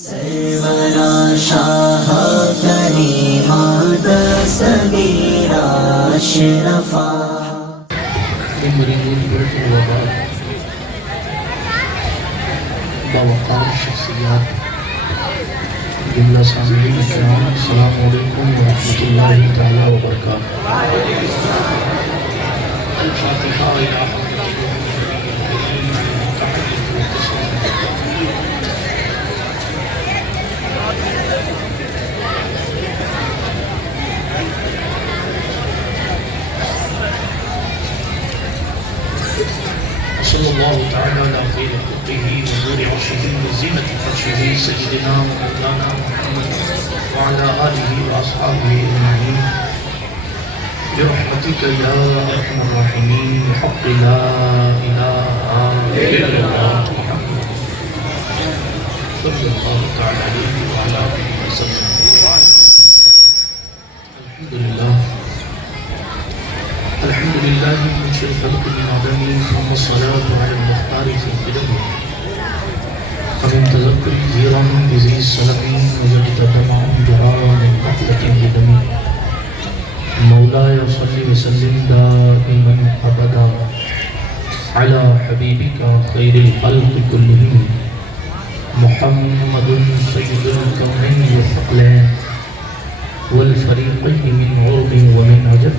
سرورا شاہ کریما دستگیرا اشرفا باوقار شخصیات جملہ سامعین کرام، السلام علیکم ورحمۃ اللہ تعالی وبرکاتہ۔ الفاتحہ۔ صلی اللہ تعالی علی خیر خلقہ ونور عرشہ وزینۃ فرشہ سیدنا مولانا محمد وعلی آلہ واصحابہ اجمعین برحمتک یا ارحم الراحمین بحق لا الہ الا اللہ محمد صلی اللہ تعالی علیہ وعلی آلہ وسلم۔ الحمدللہ منشئ الخلق من عدم ثم الصلاة على المختار في القدم فمن تذكر كثيرا بذي السلم وجدت دمع دعاء من قفلة بدم مولاي صل وسلم دائما ابدا على حبيبك خير الخلق كلهم محمد سيد الكونين والثقلين والفريقين من عرب ومن عجم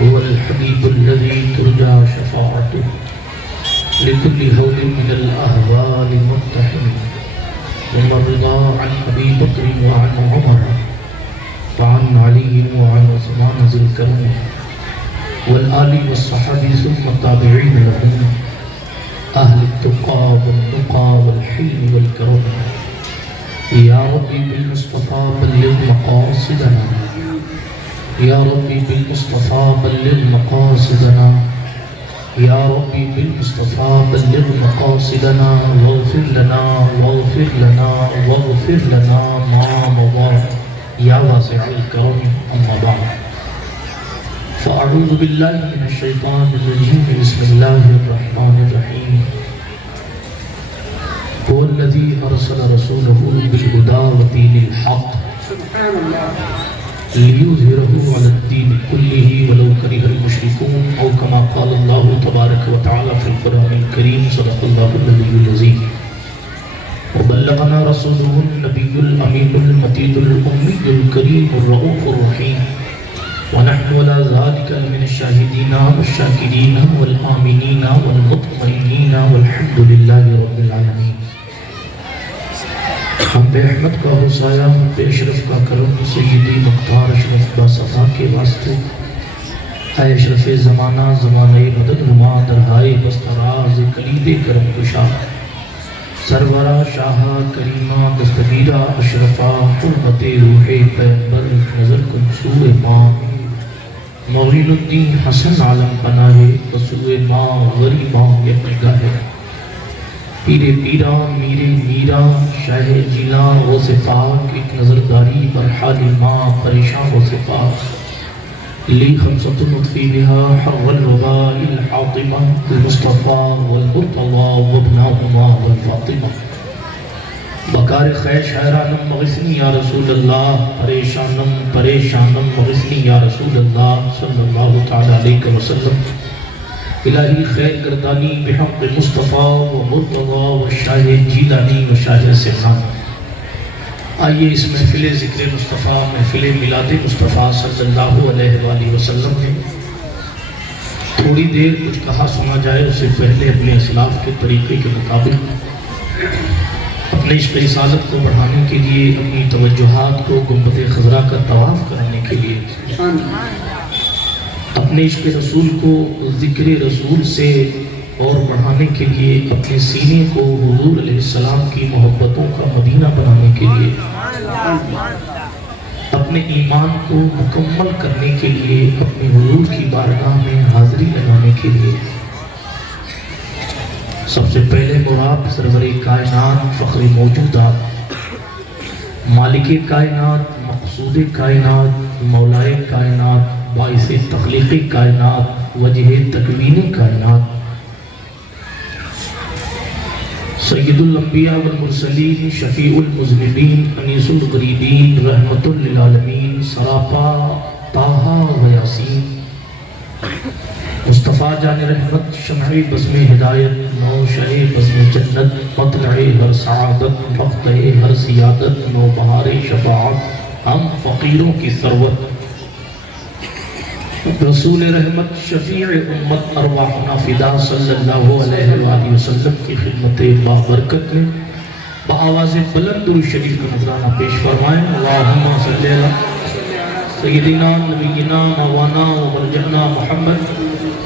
هو الحبيب الذي ترجى شفاعته لكل هول من الأهوال متحم ثم الرضا عن أبي بكر وعن عمر وعن علي وعن عثمان ذي الكرم والآل والصحابة ثم التابعين لهم أهل التقى والنقى والحلم والكرم يا ربي بالمصطفى بلغ مقاصدنا یا ربی بالمصطفیٰ بلغ مقاصدنا یا ربی بالمصطفیٰ بلغ مقاصدنا واغفر لنا واغفر لنا واغفر لنا ما مضى یا واسع الکرم اما بعد فاعوذ باللہ من الشیطان الرجیم بسم اللہ الرحمن الرحیم هو الذی ارسل رسولہ بالہدی ودین الحق لِيُظْهِرَهُ عَلَى الدِّينِ كُلِّهِ وَلَوْ كَرِهَ الْمُشْرِكُونَ أو كما قال الله تبارك وتعالى في القرآن الكريم صدق الله العلي العظيم وبلغنا رسوله النبي الأمين المجيد الأمي الكريم الرؤوف الرحيم ونحن على ذلك من الشاهدين والشاكرين والآمنين والمطمئنين والحمد لله رب العالمين۔ ہم بے احمد کا حسایہ بے اشرف کا کرم سیدی مختار اشرف با صفا کے واسطے اے اشرف زمانہ زمانہ مدد نما درہائے بستراز کلید کرم کشا سرورہ شاہ کریمہ دستگیرہ اشرفہ حرمت روح پیغمبر نظر کن سوء ماں موین الدین حسن عالم پناہ بسوء ماں غریباں یقیدہ ہے پیرے پیرا میرے میرا شاہ جینا غوث پاک ایک نظرداری پر حال ماں پریشان غوث پاک لی خمسۃ نطفی بہا حر الوباء الحاطمہ المصطفیٰ والمرتضی وابناہما والفاطمہ بکار خیر شاعرانم مغثنی یا رسول اللہ پریشانم پریشانم مغثنی یا رسول اللہ صلی اللہ تعالی علیہ وسلم الہی خیر گردانی بحق مصطفیٰ و مرتضی و شاہ جیلانی و شاہ سرحان۔ آئیے اس محفل ذکر مصطفیٰ محفل میلاد مصطفیٰ صلی اللہ علیہ وآلہ وسلم میں تھوڑی دیر کچھ کہا سنا جائے، اس سے پہلے اپنے اسلاف کے طریقے کے مطابق اپنے عشق رسالت کو بڑھانے کے لیے اپنی توجہات کو گنبد خضرا کا طواف کرنے کے لیے اپنے عشق رسول کو ذکر رسول سے اور بڑھانے کے لیے اپنے سینے کو حضور علیہ السلام کی محبتوں کا مدینہ بنانے کے لیے اپنے ایمان کو مکمل کرنے کے لیے اپنے حضور کی بارگاہ میں حاضری لگانے کے لیے سب سے پہلے مراد سرور کائنات فخر موجودات مالک کائنات مقصود کائنات مولائے کائنات باعث تخلیق کائنات وجہ تکوین کائنات سید الانبیاء والمرسلین شفیع المذنبین انیس الغریبین رحمت للعالمین سراپا طٰہٰ و یاسین مصطفیٰ جان رحمت شمع بزم ہدایت نوشہ بزم جنت مطلع ہر سعادت مقطع ہر سیادت نوبہار شفاعت ہم فقیروں کی ثروت رسول رحمت شفیع امت ارواحنا فدا صلی اللہ علیہ وآلہ وسلم کی خدمت بابرکت میں بآواز بلند درود شریف کا نذرانہ پیش فرمائیں اللہم صلی اللہ سیدنا نبینا مولانا و مرجعنا محمد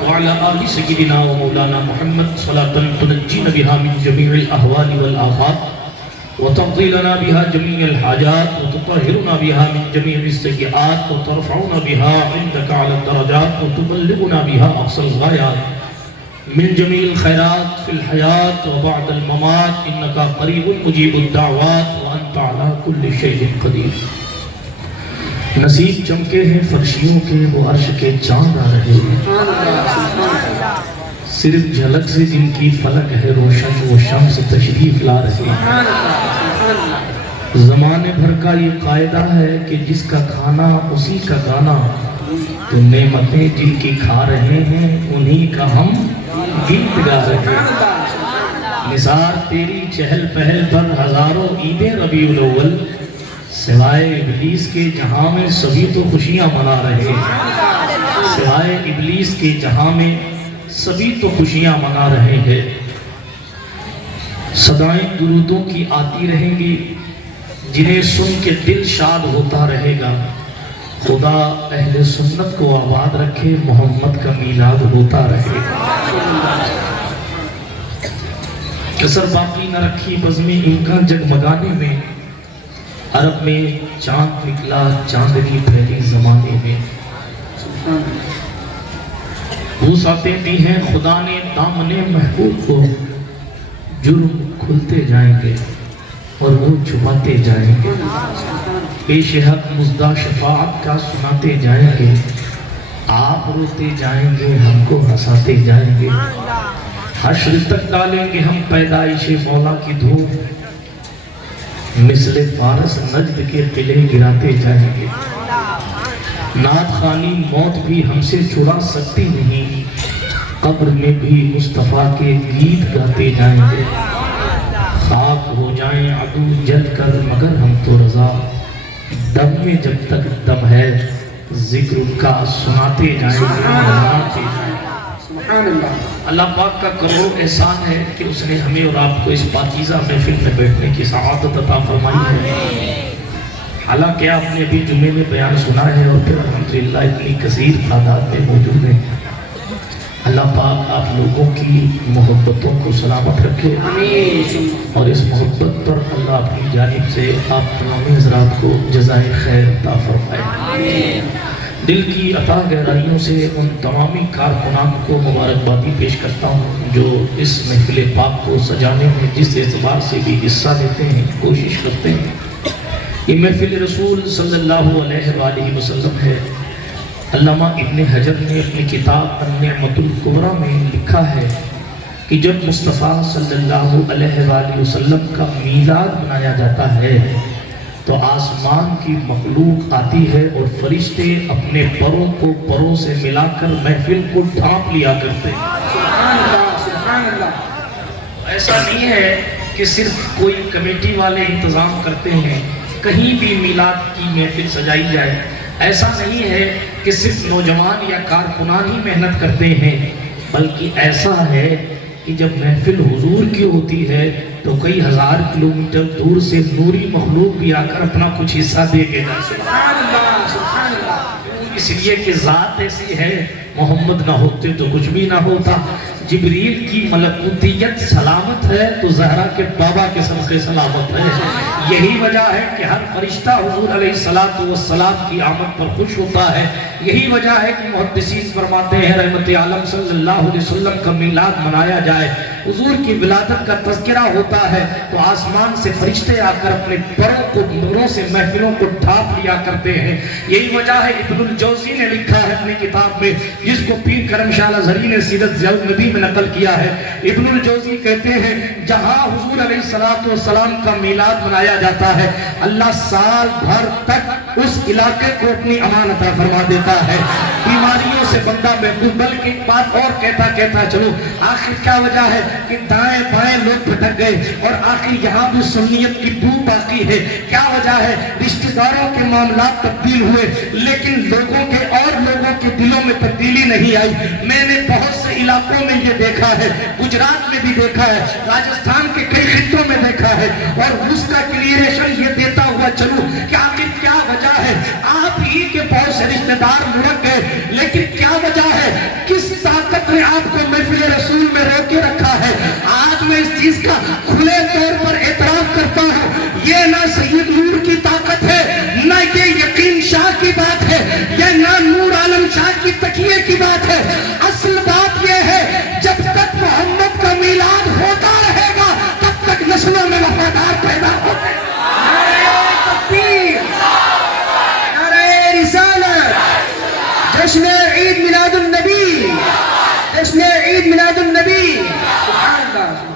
وعلى آل سیدنا و مولانا محمد صلاة تنجینا بها من جمیع الاحوال والآفات وتقضي لنا بها جميع الحاجات وتطهرنا بها من جميع السيئات وترفعنا بها عندك على الدرجات وتبلغنا بها أقصى الغايات من جميع الخيرات في الحياة وبعد الممات إنك قريب مجيب الدعوات وأنت على كل شيء قدير نصیب چمکے ہیں فرشیوں کے وہ عرش کے چاند آ رہے ہیں صرف جھلک سے جن کی فلک ہے روشن وہ شمس تشریف لا رہے ہیں زمانے بھر کا یہ قاعدہ ہے کہ جس کا کھانا اسی کا گانا تو نعمتیں جن کی کھا رہے ہیں انہی کا ہم گیت گا رہے ہیں نثار تیری چہل پہل پر ہزاروں عید ربیع الاول سوائے ابلیس کے جہاں میں سبھی تو خوشیاں منا رہے ہیں سوائے ابلیس کے جہاں میں سبھی تو خوشیاں منا رہے ہیں صدائیں درودوں کی آتی رہیں گی جنہیں سن کے دل شاد ہوتا رہے گا خدا اہل سنت کو آباد رکھے محمد کا میلاد ہوتا رہے گا کسر باقی نہ رکھی بزم ان کا جگمگانے میں عرب میں چاند نکلا چاندنی پھیلی زمانے میں وسعتیں دی ہیں خدا نے دامن محبوب کو جرم کھلتے جائیں گے اور وہ چھپاتے جائیں گے پیش حق مزدہ شفاعت کا سناتے جائیں گے آپ روتے جائیں گے ہم کو ہنساتے جائیں گے حشر تک ڈالیں گے ہم پیدائش مولا کی دھوم مثل فارس نجد کے قلعے گراتے جائیں گے نعت خوانی موت بھی ہم سے چھڑا سکتی نہیں قبر میں بھی مصطفیٰ کے گیت گاتے جائیں گے خاک ہو جائیں عدو جل کر مگر ہم تو رضا دم میں جب تک دم ہے ذکر ان کا سناتے جائیں گے اللہ پاک کا کروڑ احسان ہے کہ اس نے ہمیں اور آپ کو اس پاکیزہ محفل میں بیٹھنے کی سعادت عطا فرمائی ہے حالانکہ آپ نے ابھی جمعے میں بیان سنا ہے اور پھر الحمدللہ اتنی کثیر تعداد میں موجود ہیں اللہ پاک آپ لوگوں کی محبتوں کو سلامت رکھے اور اس محبت پر اللہ اپنی جانب سے آپ تمام حضرات کو جزائے خیر عطا فرمائے دل کی عطا گہرائیوں سے ان تمامی کارکنان کو مبارکبادی پیش کرتا ہوں جو اس محفل پاک کو سجانے میں جس اعتبار سے بھی حصہ لیتے ہیں کوشش کرتے ہیں یہ محفل رسول صلی اللہ علیہ وآلہ وسلم ہے علامہ ابن حجر نے اپنی کتاب النعمت الکبریٰ میں لکھا ہے کہ جب مصطفیٰ صلی اللہ علیہ وآلہ وسلم کا میلاد منایا جاتا ہے تو آسمان کی مخلوق آتی ہے اور فرشتے اپنے پروں کو پروں سے ملا کر محفل کو ڈھانپ لیا کرتے ہیں ایسا نہیں ہے کہ صرف کوئی کمیٹی والے انتظام کرتے ہیں کہیں بھی میلاد کی محفل سجائی جائے ایسا نہیں ہے کہ صرف نوجوان یا کارکنان ہی محنت کرتے ہیں بلکہ ایسا ہے کہ جب محفل حضور کی ہوتی ہے تو کئی ہزار کلومیٹر دور سے نوری مخلوق بھی آ کر اپنا کچھ حصہ دے کے جاتے ہیں اس لیے کہ ذات ایسی ہے محمد نہ ہوتے تو کچھ بھی نہ ہوتا جبریل کی ملکوتیت سلامت ہے تو زہرا کے بابا کے صدقے سلامت ہے یہی وجہ ہے کہ ہر فرشتہ حضور علیہ السلام کی آمد پر خوش ہوتا ہے یہی وجہ ہے کہ محدثین فرماتے ہیں رحمت عالم صلی اللہ علیہ وسلم کا میلاد منایا جائے حضور کی ولادت کا تذکرہ ہوتا ہے تو آسمان سے فرشتے آ کر اپنے پروں کو نوروں سے محفلوں کو ڈھانپ لیا کرتے ہیں. یہی وجہ ہے ابن الجوزی نے لکھا ہے اپنی کتاب میں، جس کو پیر کرم شاہ الازہری نے سیرت ضیاء النبی میں نقل کیا ہے. ابن الجوزی کہتے ہیں جہاں حضور علیہ السلام کا میلاد منایا جاتا ہے، اللہ سال بھر تک اس علاقے کو اپنی امان عطا فرما دیتا ہے. بیماریوں سے بندہ محفوظ. بلکہ ایک بات اور کہتا چلو، آخر کیا وجہ ہے کہ دائیں بائیں لوگ بھٹک گئے اور آخر یہاں بھی سنیت کی بو باقی ہے. کیا وجہ ہے؟ رشتہ داروں کے معاملات تبدیل ہوئے لیکن لوگوں کے دلوں میں تبدیلی نہیں آئی. میں نے بہت سے علاقوں میں یہ دیکھا ہے، گجرات میں بھی دیکھا ہے، راجستھان کے کئی خطوں میں دیکھا ہے، اور اس کا کلیئریشن یہ دیتا ہوا چلوں کہ آخر کیا وجہ ہے. آپ ہی کے بہت سے رشتہ دار لڑک گئے لیکن کیا وجہ ہے؟ کس طاقت نے آپ کو محفل رسول میں روکے رکھا ہے؟ آج میں اس چیز کا کھلے طور پر اعتراف کرتا ہوں، یہ نہ سید نور کی طاقت ہے، نہ یہ یقین شاہ کی بات ہے، یہ نہ نور عالم شاہ کی تکیے کی بات ہے. اصل بات یہ ہے جب تک محمد کا میلاد ہوتا رہے گا تب تک نسلوں میں وفادار پیدا ہوتے ہیں. جشن عید میلاد النبی، جشن عید میلاد النبی.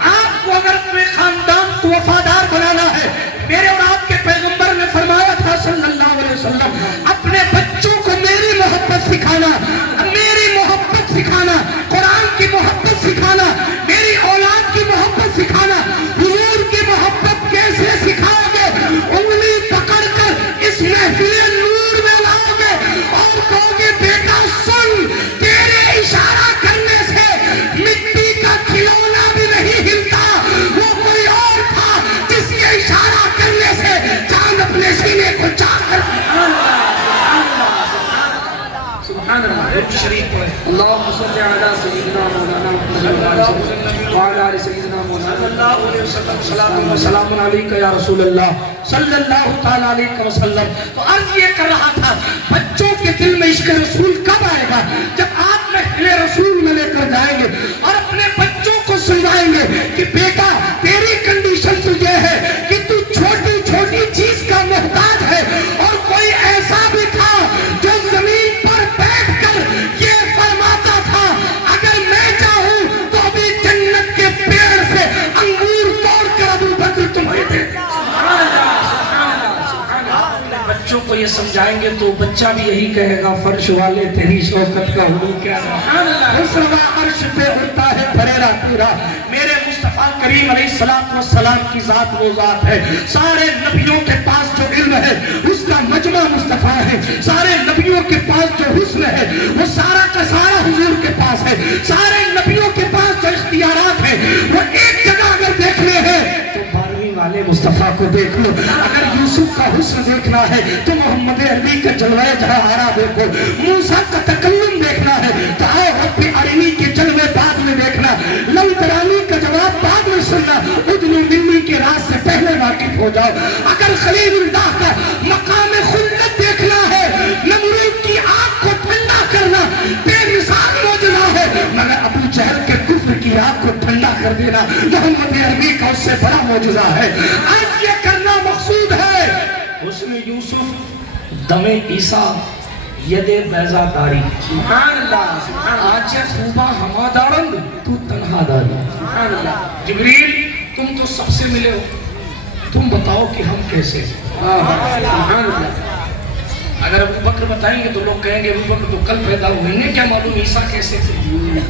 آپ کو اگر اپنے خاندان کو وفادار بنانا ہے، میرے اور آپ کے پیغمبر نے فرمایا تھا صلی اللہ علیہ وسلم، اپنے بچوں کو میری محبت سکھانا، میری محبت سکھانا، قرآن کی محبت سکھانا، میری اولاد کی محبت سکھانا. حضور کی محبت کیسے سکھاؤ گے؟ انگلی پکڑ کر اس محفل نور میں لاؤ گے اور کہو گے بیٹا سن، تیرے اشارہ کرنے سے مٹی کا کھلونا بھی نہیں ہلتا. وہ کوئی اور تھا جس کے اشارہ کرنے سے چاند اپنے سینے کو چاک کر. سبحان اللہ. شریف اللہم صلی علی سیدنا مولانا محمد وعلی آل سیدنا مولانا صلی اللہ علیہ وسلم. صلاۃ و سلام علیکہ یا رسول اللہ صلی اللہ تعالی علیہ وسلم. تو عرض یہ کر رہا تھا، بچوں کے دل میں عشق رسول کب آئے گا؟ جب آپ محفل رسول میں لے کر جائیں گے اور اپنے بچوں کو سمجھائیں گے کہ بیٹا تیری کنڈیشن تو یہ ہے کہ تو چھوٹی چھوٹی چیز کا محتاج ہے، اور کوئی ایسا بھی تھا جو زمین پر بیٹھ کر یہ فرماتا تھا اگر میں چاہوں تو ابھی جنت کے پیڑ سے انگور توڑ کر ابو بکر تمہیں دے. بچوں کو یہ سمجھائیں گے تو بچہ بھی یہی کہے گا فرش والے تیری شوکت کا حضور کیا ہے. عرش پہ اڑتا ہے پھریرا پورا. میرے مصطفیٰ کریم علیہ السلام کی ذات وہ ذات ہے، سارے نبیوں کے پاس جو علم ہے اس کا مجمع مصطفیٰ ہے. سارے نبیوں کے پاس جو حسن ہے وہ سارا کا سارا حضور کے پاس ہے. سارے نبیوں کے پاس جو اختیارات ہیں وہ ایک جگہ اگر دیکھنے ہیں تو 12ویں والے مصطفیٰ کو دیکھ لو. اگر یوسف کا حسن دیکھنا ہے تو محمد عربی کا جلوہ جہارا دیکھو. موسیٰ کا تکلم دیکھنا ہے تو آؤ رب ارنی کے جلوے بعد میں دیکھنا. لن ترانی کا جواب بعد میں سننا. ادنو منی کے راز سے پہلے واقف ہو جاؤ. اگر خلیل اللہ کا مقام خلت دیکھنا ہے، نمرود کی آگ کو ٹھنڈا کرنا بے مثال معجزہ ہے، مگر ابو جہل کے کفر کی آگ کو ٹھنڈا کر دینا محمد عربی کا اس سے بڑا معجزہ ہے. آج یہ کرنا مقصود ہے. حسن یوسف دم عیسیٰ ید بیضا داری. سبحان اللہ. سبحان اللہ. آج خوبا ہما دارند تو تنہا داری. سبحان اللہ. جبریل تم تو سب سے ملے ہو، تم بتاؤ کہ ہم کیسے. سبحان اللہ. اگر ابو بکر بتائیں گے تو لوگ کہیں گے ابو بکر تو کل پیدا ہوئے، انہیں کیا معلوم عیسیٰ کیسے تھے.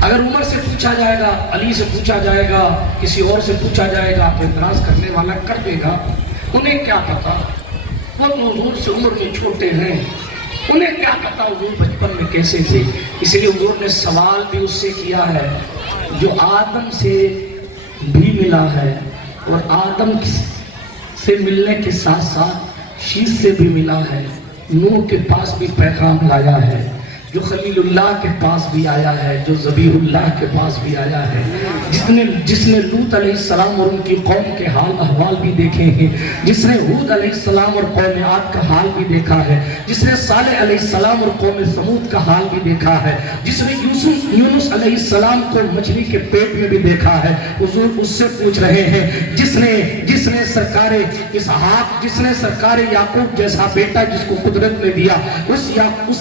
اگر عمر سے پوچھا جائے گا، علی سے پوچھا جائے گا، کسی اور سے پوچھا جائے گا، اعتراض کرنے والا کر دے گا انہیں کیا پتا، وہ حضور سے عمر میں چھوٹے ہیں، انہیں کیا پتا حضور بچپن میں کیسے تھے. اس لیے حضور نے سوال بھی اس سے کیا ہے جو آدم سے بھی ملا ہے اور آدم سے ملنے کے ساتھ ساتھ شیش سے بھی ملا ہے. نوح کے پاس بھی پیغام لایا ہے. جو خلیل اللہ کے پاس بھی آیا ہے، جو ذبیح اللہ کے پاس بھی آیا ہے، جس نے لوط علیہ السلام اور ان کی قوم کے حال احوال بھی دیکھے ہیں، جس نے ہود علیہ السلام اور قوم عاد کا حال بھی دیکھا ہے، جس نے صالح علیہ السلام اور قوم سمود کا حال بھی دیکھا ہے، جس نے یونس علیہ السلام کو مچھلی کے پیٹ میں بھی دیکھا ہے، حضور اس سے پوچھ رہے ہیں جس نے سرکار اسحاق، جس نے سرکار یعقوب جیسا بیٹا جس کو قدرت نے دیا، اس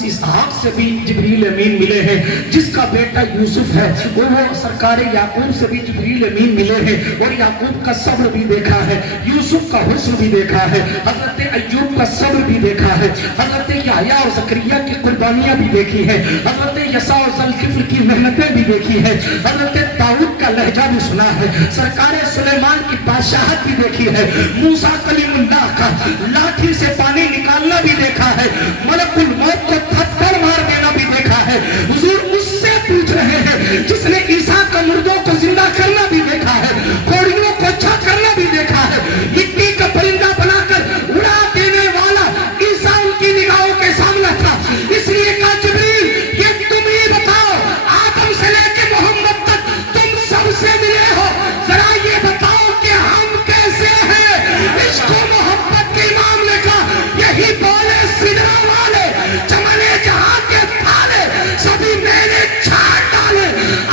اسحاق سے بھی جبریل امین ملے ہیں، جس کا بیٹا یوسف ہے وہ سرکار یعقوب سے بھی جبریل امین ملے ہیں، اور یعقوب کا صبر بھی دیکھا ہے، یوسف کا حسن بھی دیکھا ہے، حضرت ایوب کا صبر بھی دیکھا ہے، حضرت یحییٰ اور زکریا کی قربانیاں بھی دیکھی ہیں، حضرت یسع اور ذوالکفل کی محنتیں بھی دیکھی ہیں، حضرت داؤد کا لہجہ بھی سنا ہے، سرکار سلیمان کی بادشاہت بھی دیکھی ہے، موسیٰ کلیم اللہ کا لاٹھی سے پانی نکالنا بھی دیکھا ہے، ملک الموت کو تھپڑ مار دینا بھی دیکھا ہے۔ حضور اس سے پوچھ رہے ہیں جس نے عیسیٰ کا مردوں کو زندہ کرنا بھی دیکھا ہے، کوڑیوں کو اچھا کرنا بھی دیکھا ہے، مٹی کا پرندہ بنا کر اڑا دینے والا عیسیٰ ان کی نگاہوں کے سامنے تھا، اس لیے کہا جبریل یہ تم ہی بتاؤ، آدم سے لے کے محمد تک تم سب سے ملے ہو، ذرا یہ بتاؤ کہ ہم کیسے ہیں؟ عشق و محبت کے امام نے کہا یہی بولے سدرا والے، چمنے جہاں کے تھالے سبھی میں نے چھاڑ ڈالے،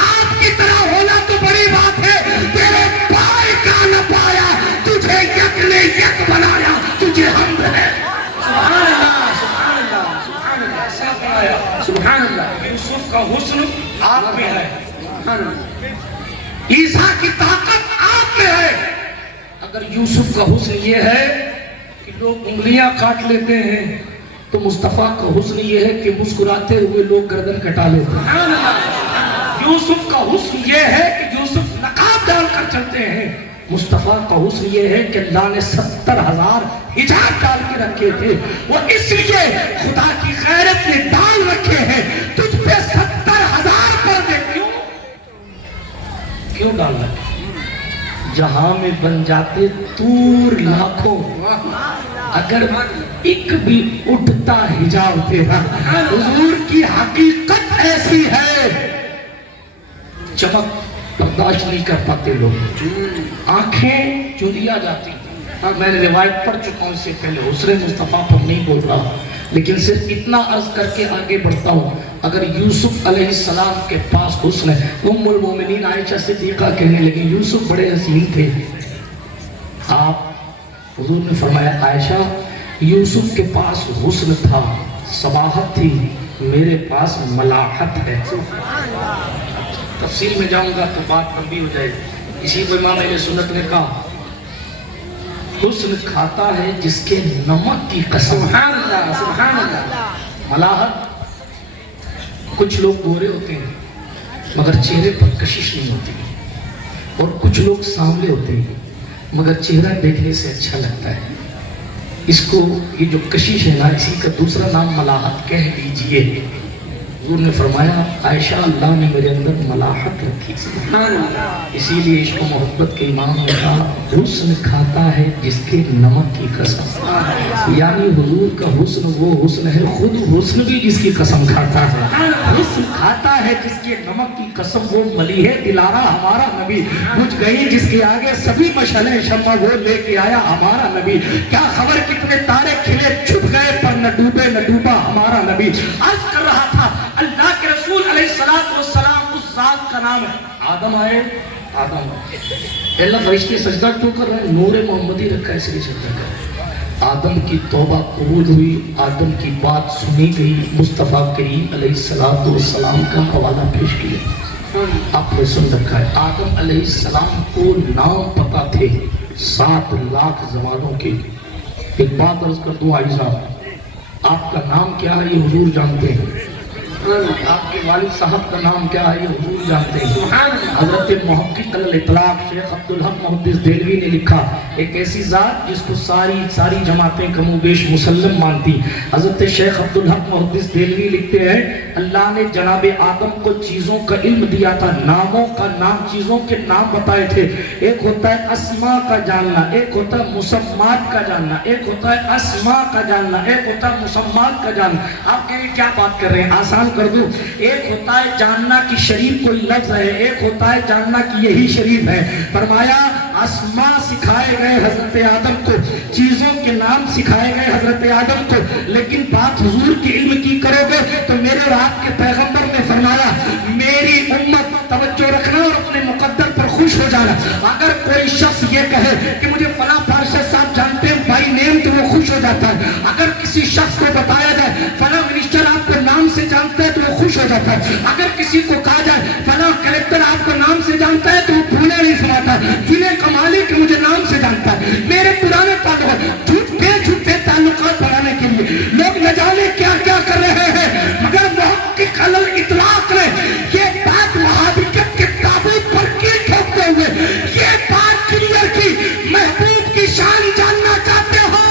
آپ کی طرح ہونا تو بڑی بات ہے، تیرے پائے کا نہ پایا، تجھے یک نے یک بنایا، تجھے حمد ہے۔ سبحان اللہ، سبحان اللہ، سبحان اللہ، ایسا بنایا، سبحان اللہ۔ یوسف کا حسن آپ میں ہے، سبحان اللہ۔ عیسیٰ کی طاقت آپ میں ہے۔ اگر یوسف کا حسن یہ ہے کہ لوگ انگلیاں کاٹ لیتے ہیں تو مصطفیٰ کا حسن یہ ہے کہ مسکراتے ہوئے لوگ گردن کٹا لیتے ہیں۔ یوسف کا حسن یہ ہے کہ یوسف نقاب ڈال کر چلتے ہیں، مصطفیٰ کا حسن یہ ہے کہ اللہ نے 70,000 حجاب ڈال کے رکھے تھے، وہ اس لیے خدا کی غیرت نے ڈال رکھے ہیں، تجھ پہ 70,000 پردے کیوں ڈال رکھے؟ جہاں میں بن جاتے تور لاکھوں، اگر ایک بھی اٹھتا حجاب تیرا۔ حضور کی حقیقت ایسی ہے، چمک برداشت نہیں کر پاتے لوگ، آنکھیں چودیا جاتی۔ میں نے روایت پڑھ چکا ہوں اس سے پہلے، حسن مصطفیٰ پر نہیں بول رہا، لیکن صرف اتنا عرض کر کے آگے بڑھتا ہوں۔ اگر یوسف علیہ السلام کے پاس حسن ہے، ام المومنین عائشہ صدیقہ کہنے لگی یوسف بڑے حسین تھے، آپ حضور نے فرمایا عائشہ یوسف کے پاس حسن تھا، صباحت تھی، میرے پاس ملاحت ہے۔ تفصیل میں جاؤں گا تو بات لمبی ہو جائے گی۔ اسی کو امام اہل سنت نے کہا حسن کھاتا ہے جس کے نمک کی قسم۔ سبحان اللہ، سبحان اللہ۔ ملاحت، کچھ لوگ گورے ہوتے ہیں مگر چہرے پر کشش نہیں ہوتی، اور کچھ لوگ سانولے ہوتے ہیں مگر چہرہ دیکھنے سے اچھا لگتا ہے، اس کو یہ جو کشش ہے نا اسی کا دوسرا نام ملاحت کہہ دیجئے۔ حضور نے فرمایا عائشہ اللہ نے میرے اندر ملاحت رکھی، اسی لیے عشق و محبت کے امام نے کہا حسن کھاتا ہے جس کے نمک کی قسم، یعنی حضور کا حسن وہ حسن ہے، خود حسن بھی جس کی قسم کھاتا ہے، حسن کھاتا ہے جس کے نمک کی قسم، وہ ملی ہے دلارا ہمارا نبی، بجھ گئی جس کے آگے سبھی مشعلیں شمع، وہ لے کے آیا ہمارا نبی، کیا خبر کتنے تارے کھلے چھپ گئے پر نہ ڈوبے نہ ڈوبا ہمارا نبی۔ عرض کر رہا تھا اللہ کے رسول علیہ السلام اس ذات کا نام ہے، آدم آئے، آدم اللہ فرشتے سجدہ کیوں کر رہے ہیں؟ نور محمدی رکھا ہے اس لیے سجدہ کر رہے ہیں۔ آدم کی توبہ قبول ہوئی، آدم کی بات سنی گئی، مصطفیٰ کریم علیہ السلام کا حوالہ پیش کیا، آپ نے سن رکھا ہے۔ آدم علیہ السلام کو نام پتہ تھے 7 لاکھ زمانوں کے۔ ایک بات عرض کر دوں عائشہ، آپ کا نام کیا ہے یہ حضور جانتے ہیں، آپ کے والد صاحب کا نام کیا ہے یہ حضور جانتے ہیں۔ حضرت محقق الاطلاق شیخ عبدالحق محدث دہلوی نے لکھا ایک ایسی ذات جس کو ساری جماعتیں کم و بیش مسلم مانتی، حضرت شیخ عبدالحق محدث دہلوی لکھتے ہیں اللہ نے جناب آدم کو چیزوں کا علم دیا تھا، ناموں کا نام، چیزوں کے نام بتائے تھے، ایک ہوتا ہے اسماء کا جاننا، ایک ہوتا ہے مسمات کا جاننا، ایک ہوتا ہے اسماء کا جاننا، ایک ہوتا ہے مسمات کا جاننا۔ آپ کہیں کیا بات کر رہے ہیں، آسان کر دوں. ایک ہوتا ہے جاننا کہ شریف کوئی لفظ ہے, ایک ہوتا ہے جاننا کہ یہی شریف ہے. فرمایا اسماء سکھائے گئے حضرت آدم کو, چیزوں کے نام سکھائے گئے حضرت آدم کو, لیکن بات حضور کے علم کی کرو گے تو میرے اور آپ کے پیغمبر نے فرمایا میری امت, توجہ رکھنا اور اپنے مقدر پر خوش ہو جانا. اگر کوئی شخص یہ کہے کہ مجھے فلاں پارشد صاحب جانتے ہیں بائی نیم تو وہ خوش ہو جاتا ہے. اگر کسی شخص کو بتایا جائے فلاں منسٹر آپ کو نام سے جانتا ہے تو وہ خوش ہو جاتا ہے. اگر کسی کو کہا جائے فلاں کلیکٹر آپ کو نام سے جانتا ہے تو وہ بھولے نہیں سناتا. جنہیں کمالی کہ مجھے نام سے جانتا ہے. میرے پرانے تعلقات جھوٹے تعلقات بڑھانے کے لیے لوگ نہ جانے کیا کیا کر رہے ہیں, مگر محقق خلل اطلاق نے یہ بات وہابیت کے تابوت پر کی ٹھوکتے ہوئے یہ بات کلیئر کی. محبوب کی شان جاننا چاہتے ہو,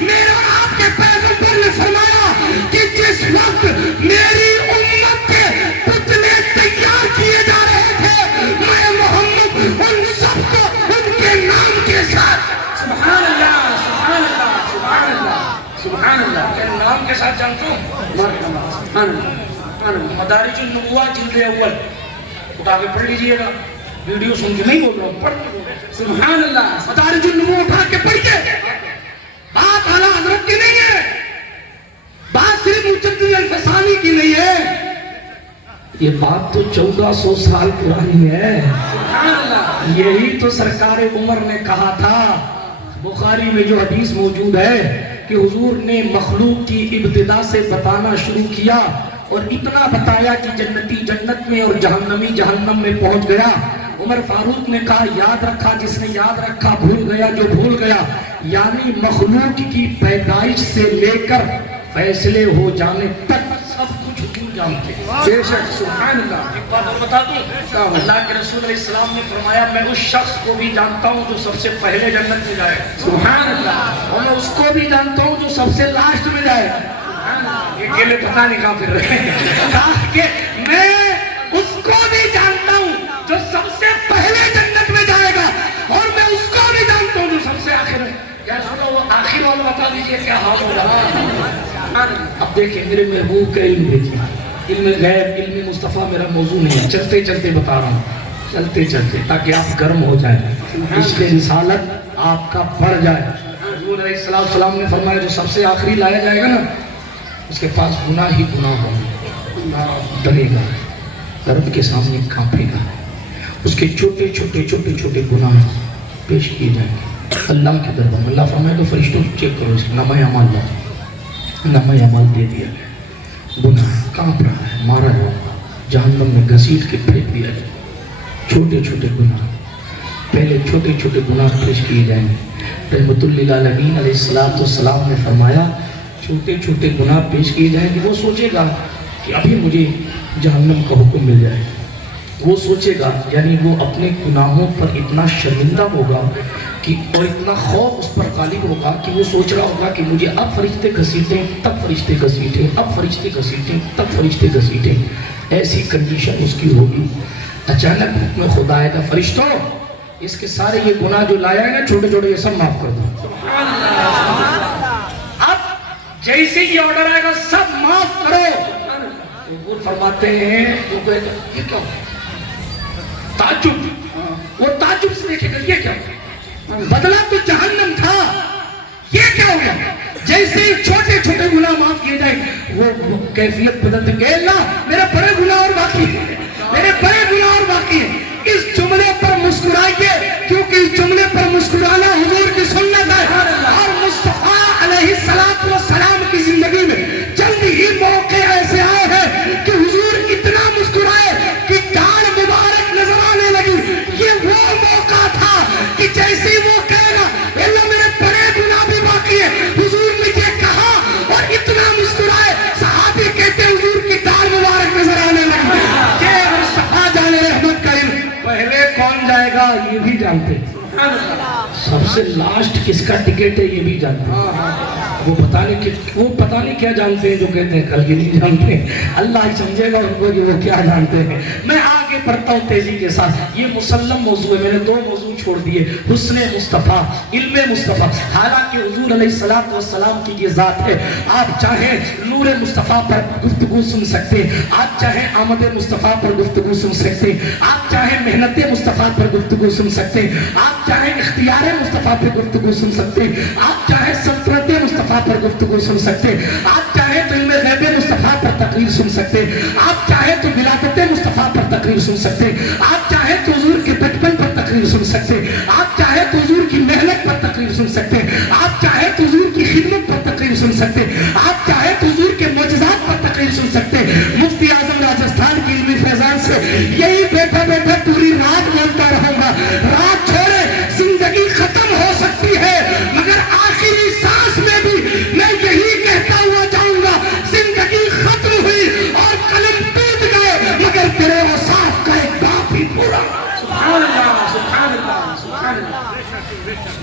میرا آپ کے پیغمبر نے فرمایا کہ جس وقت میری امت کے پتلے تیار کیے جا رہے تھے میں محمد ان سب کو ان کے نام کے ساتھ سبحان اللہ سبحان اللہ سبحان اللہ سبحان اللہ کے نام کے ساتھ جانتا ہوں. سبحان اللہ. مدارج النبوہ جلد اول کتابیں پڑھ لیجئے گا, ویڈیو سن کے نہیں بول رہا ہوں, پڑھ سبحان اللہ. مدارج النبوہ اٹھا کے پڑھیے. بات اعلیٰ حضرت کی نہیں ہے, بات صرف مجدد الفسانی کی نہیں ہے, یہ بات تو 1400 سال پرانی ہے. سبحان اللہ. یہی تو سرکار عمر نے کہا تھا, بخاری میں جو حدیث موجود ہے کہ حضور نے مخلوق کی ابتدا سے بتانا شروع کیا اور اتنا بتایا کہ جنتی جنت میں اور جہنمی جہنم میں پہنچ گیا. عمر فاروق نے کہا یاد رکھا جس نے یاد رکھا, بھول گیا جو بھول گیا. یعنی مخلوق کی پیدائش سے لے کر فیصلے ہو جانے تک سب کچھ حضور جانتے ہیں. بے شک. سبحان اللہ. ایک بات اور بتا دوں, اللہ کے رسول علیہ السلام نے فرمایا میں اس شخص کو بھی جانتا ہوں جو سب سے پہلے جنت میں جائے, سبحان اللہ. اور میں اس کو بھی جانتا ہوں جو سب سے لاسٹ میں جائے. یہ کیلے پتہ نہیں کہاں پھر رہے ہیں, کہ میں اس کو بھی جانتا ہوں جو سب سے پہلے جنت میں جائے گا, اور میں اس کو بھی جانتا ہوں جو سب سے آخر میں. کیا سنو وہ آخر والا بتا دیجئے کیا حال ہو رہا. اب دیکھیں میرے محبوب کا علم دیکھیں, علم غیب علم مصطفیٰ میرا موضوع نہیں ہے, چلتے چلتے بتا رہا ہوں, چلتے چلتے تاکہ آپ گرم ہو جائیں, عشق رسالت آپ کا بڑھ جائے. حضور علیہ السلام نے فرمایا جو سب سے آخری لایا جائے گا نا اس کے پاس گناہ ہی گناہ ہوگا, ڈرے گا, رب کے سامنے کانپے گا, اس کے چھوٹے چھوٹے گناہ پیش کیے جائیں گے اللہ کے دربار میں. اللہ فرمائے تو فرشتوں چیک کرو اس کے نامہ اعمال لاؤ, نامہ اعمال دے دیا گیا, گناہ کانپ رہا ہے, مارا جائے, جہنم میں گھسیٹ کے پھینک دیا جائے. چھوٹے گناہ, پہلے چھوٹے گناہ پیش کیے جائیں گے. رحمت للعالمین علیہ السلام نے فرمایا چھوٹے گناہ پیش کیے جائیں گے. وہ سوچے گا کہ ابھی مجھے جہنم کا حکم مل جائے, وہ سوچے گا, یعنی وہ اپنے گناہوں پر اتنا شرمندہ ہوگا کہ اور اتنا خوف اس پر غالب ہوگا کہ وہ سوچ رہا ہوگا کہ مجھے اب فرشتے گھسیٹیں, تب فرشتے گھسیٹیں, اب فرشتے گھسیٹیں, تب فرشتے گھسیٹیں. ایسی کنڈیشن اس کی ہوگی. اچانک حکم خدا آئے گا فرشتوں اس کے سارے یہ گناہ جو لایا ہے نا چھوٹے یہ سب معاف کر دو. اب جیسے یہ آرڈر آئے گا سب معاف کرو. حضور فرماتے ہیں وہ کہے گا یہ کیا ہو, تعجب, وہ تعجب سے دیکھے گا یہ کیا ہو, بدلا تو جہنم تھا, یہ کیا ہو گیا. جیسے ہی چھوٹے گناہ معاف کیے جائیں وہ کیفیت بدلتے کہ اللہ میرے بڑے گناہ اور باقی ہیں, میرے بڑے گناہ اور باقی ہیں. اس جملے پر مسکرائیے کیونکہ اس جملے پر مسکرانا حضور کی سنت ہے. اور مصطفیٰ علیہ السلام کی زندگی میں جلد ہی موقع ایسے آئے ہیں کہ حضور اتنا مسکرائے کہ داڑھ مبارک نظر آنے لگی. یہ وہ موقع تھا کہ جیسے وہ کہے گا اللہ میرے بڑے گناہ بھی باقی ہیں, حضور نے یہ کہا اور اتنا مسکرائے صحابی کہتے حضور کی داڑھ مبارک نظر آنے لگی. کہ مصطفیٰ جانے رحمت کا علم پہلے کون جائے گا یہ بھی جانتے, سب سے لاسٹ کس کا ٹکٹ ہے یہ بھی جانتے. وہ پتہ نہیں کیا جانتے ہیں جو کہتے ہیں کل کی نہیں جانتے ہیں، اللہ ہی سمجھے گا ان کو کہ وہ کیا جانتے ہیں۔ میں آگے بڑھتا ہوں تیزی کے ساتھ، یہ مسلم موضوع ہے، میں نے 2 موضوع چھوڑ دیے، حسن مصطفیٰ، علم مصطفیٰ۔ حالانکہ حضور علیہ السلام کی یہ ذات ہے، آپ چاہیں نور مصطفیٰ پر گفتگو سن سکتے ہیں، آپ چاہیں آمد مصطفیٰ پر گفتگو سن سکتے ہیں، آپ چاہیں محنت مصطفیٰ پر گفتگو سن سکتے ہیں، آپ چاہیں اختیار مصطفیٰ پر گفتگو سن سکتے ہیں، آپ چاہیں سلطنت مصطفیٰ پر گفتگو سن سکتے ہیں، آپ چاہیں تو علم غیب مصطفیٰ پر تقریر سن سکتے ہیں، آپ چاہیں تو ولادت مصطفیٰ پر تقریر سن سکتے ہیں، آپ چاہیں تو حضور کے بچپن پر تقریر سن سکتے ہیں، آپ چاہیں تو حضور کی محنت پر تقریر سن سکتے ہیں، آپ چاہیں تو حضور کی خدمت پر تقریر سن سکتے ہیں، آپ چاہیں تو حضور کے معجزات پر تقریر سن سکتے ہیں۔ مفتی اعظم راجستھان کی علمی فیضان سے یہی بیٹھا بیٹھا پوری رات بولتا رہوں گا، رات چھوڑے زندگی ختم ہو سکتی ہے مگر آخری سانس میں بھی میں یہی کہتا ہوا جاؤں گا، زندگی ختم ہوئی اور قلم ٹوٹ گئے مگر تیرے وصاف کا ایک باپ ہی پورا۔ سبحان اللہ، سبحان اللہ، سبحان اللہ۔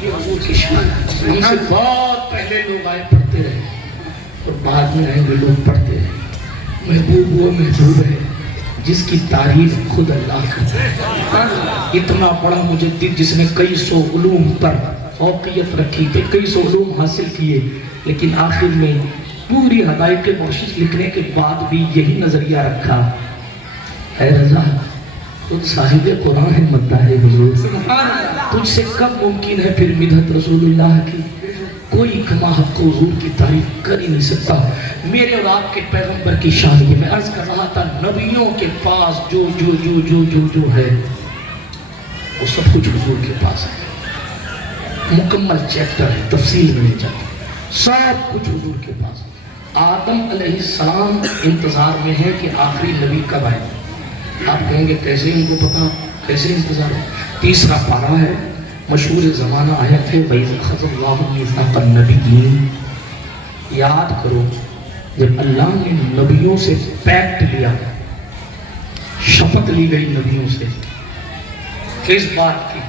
یہ حضور کی شان ہے۔ ہم سے بہت پہلے لوگ آئے پڑھتے رہے اور بعد میں آئیں گے لوگ پڑھتے رہے۔ محبوب وہ محبوب ہے جس کی تعریف خود اللہ کرتا ہے۔ اتنا بڑا مجدد جس نے کئی سو علوم پر فوقیت رکھی تھی، کئی سو علوم حاصل کیے، لیکن آخر میں پوری حقائق بخشش لکھنے کے بعد بھی یہی نظریہ رکھا، اے رضا خود صاحب قرآن ہے مدہ ہے حضور، تجھ سے کب ممکن ہے پھر مدحت رسول اللہ کی؟ کوئی کما حق حضور کی تعریف کر ہی نہیں سکتا۔ میرے اور آپ کے پیغمبر کی شان یہ میں عرض کر رہا تھا، نبیوں کے پاس جو ہے وہ سب کچھ حضور کے پاس ہے، مکمل چیپٹر ہے، تفصیل میں نہیں جاتا، سب کچھ حضور کے پاس۔ آدم علیہ السلام انتظار میں ہے کہ آخری نبی کب آئے۔ آپ کہیں گے کیسے ان کو پتا، کیسے انتظار ہے؟ 3 پارہ ہے، مشہور زمانہ آیت ہے، وَإِذْ أَخَذَ اللَّهُ مِيثَاقَ النَّبِيِّينَ۔ یاد کرو جب اللہ نے نبیوں سے پیکٹ لیا، شپت لی گئی نبیوں سے، کس بات کی؟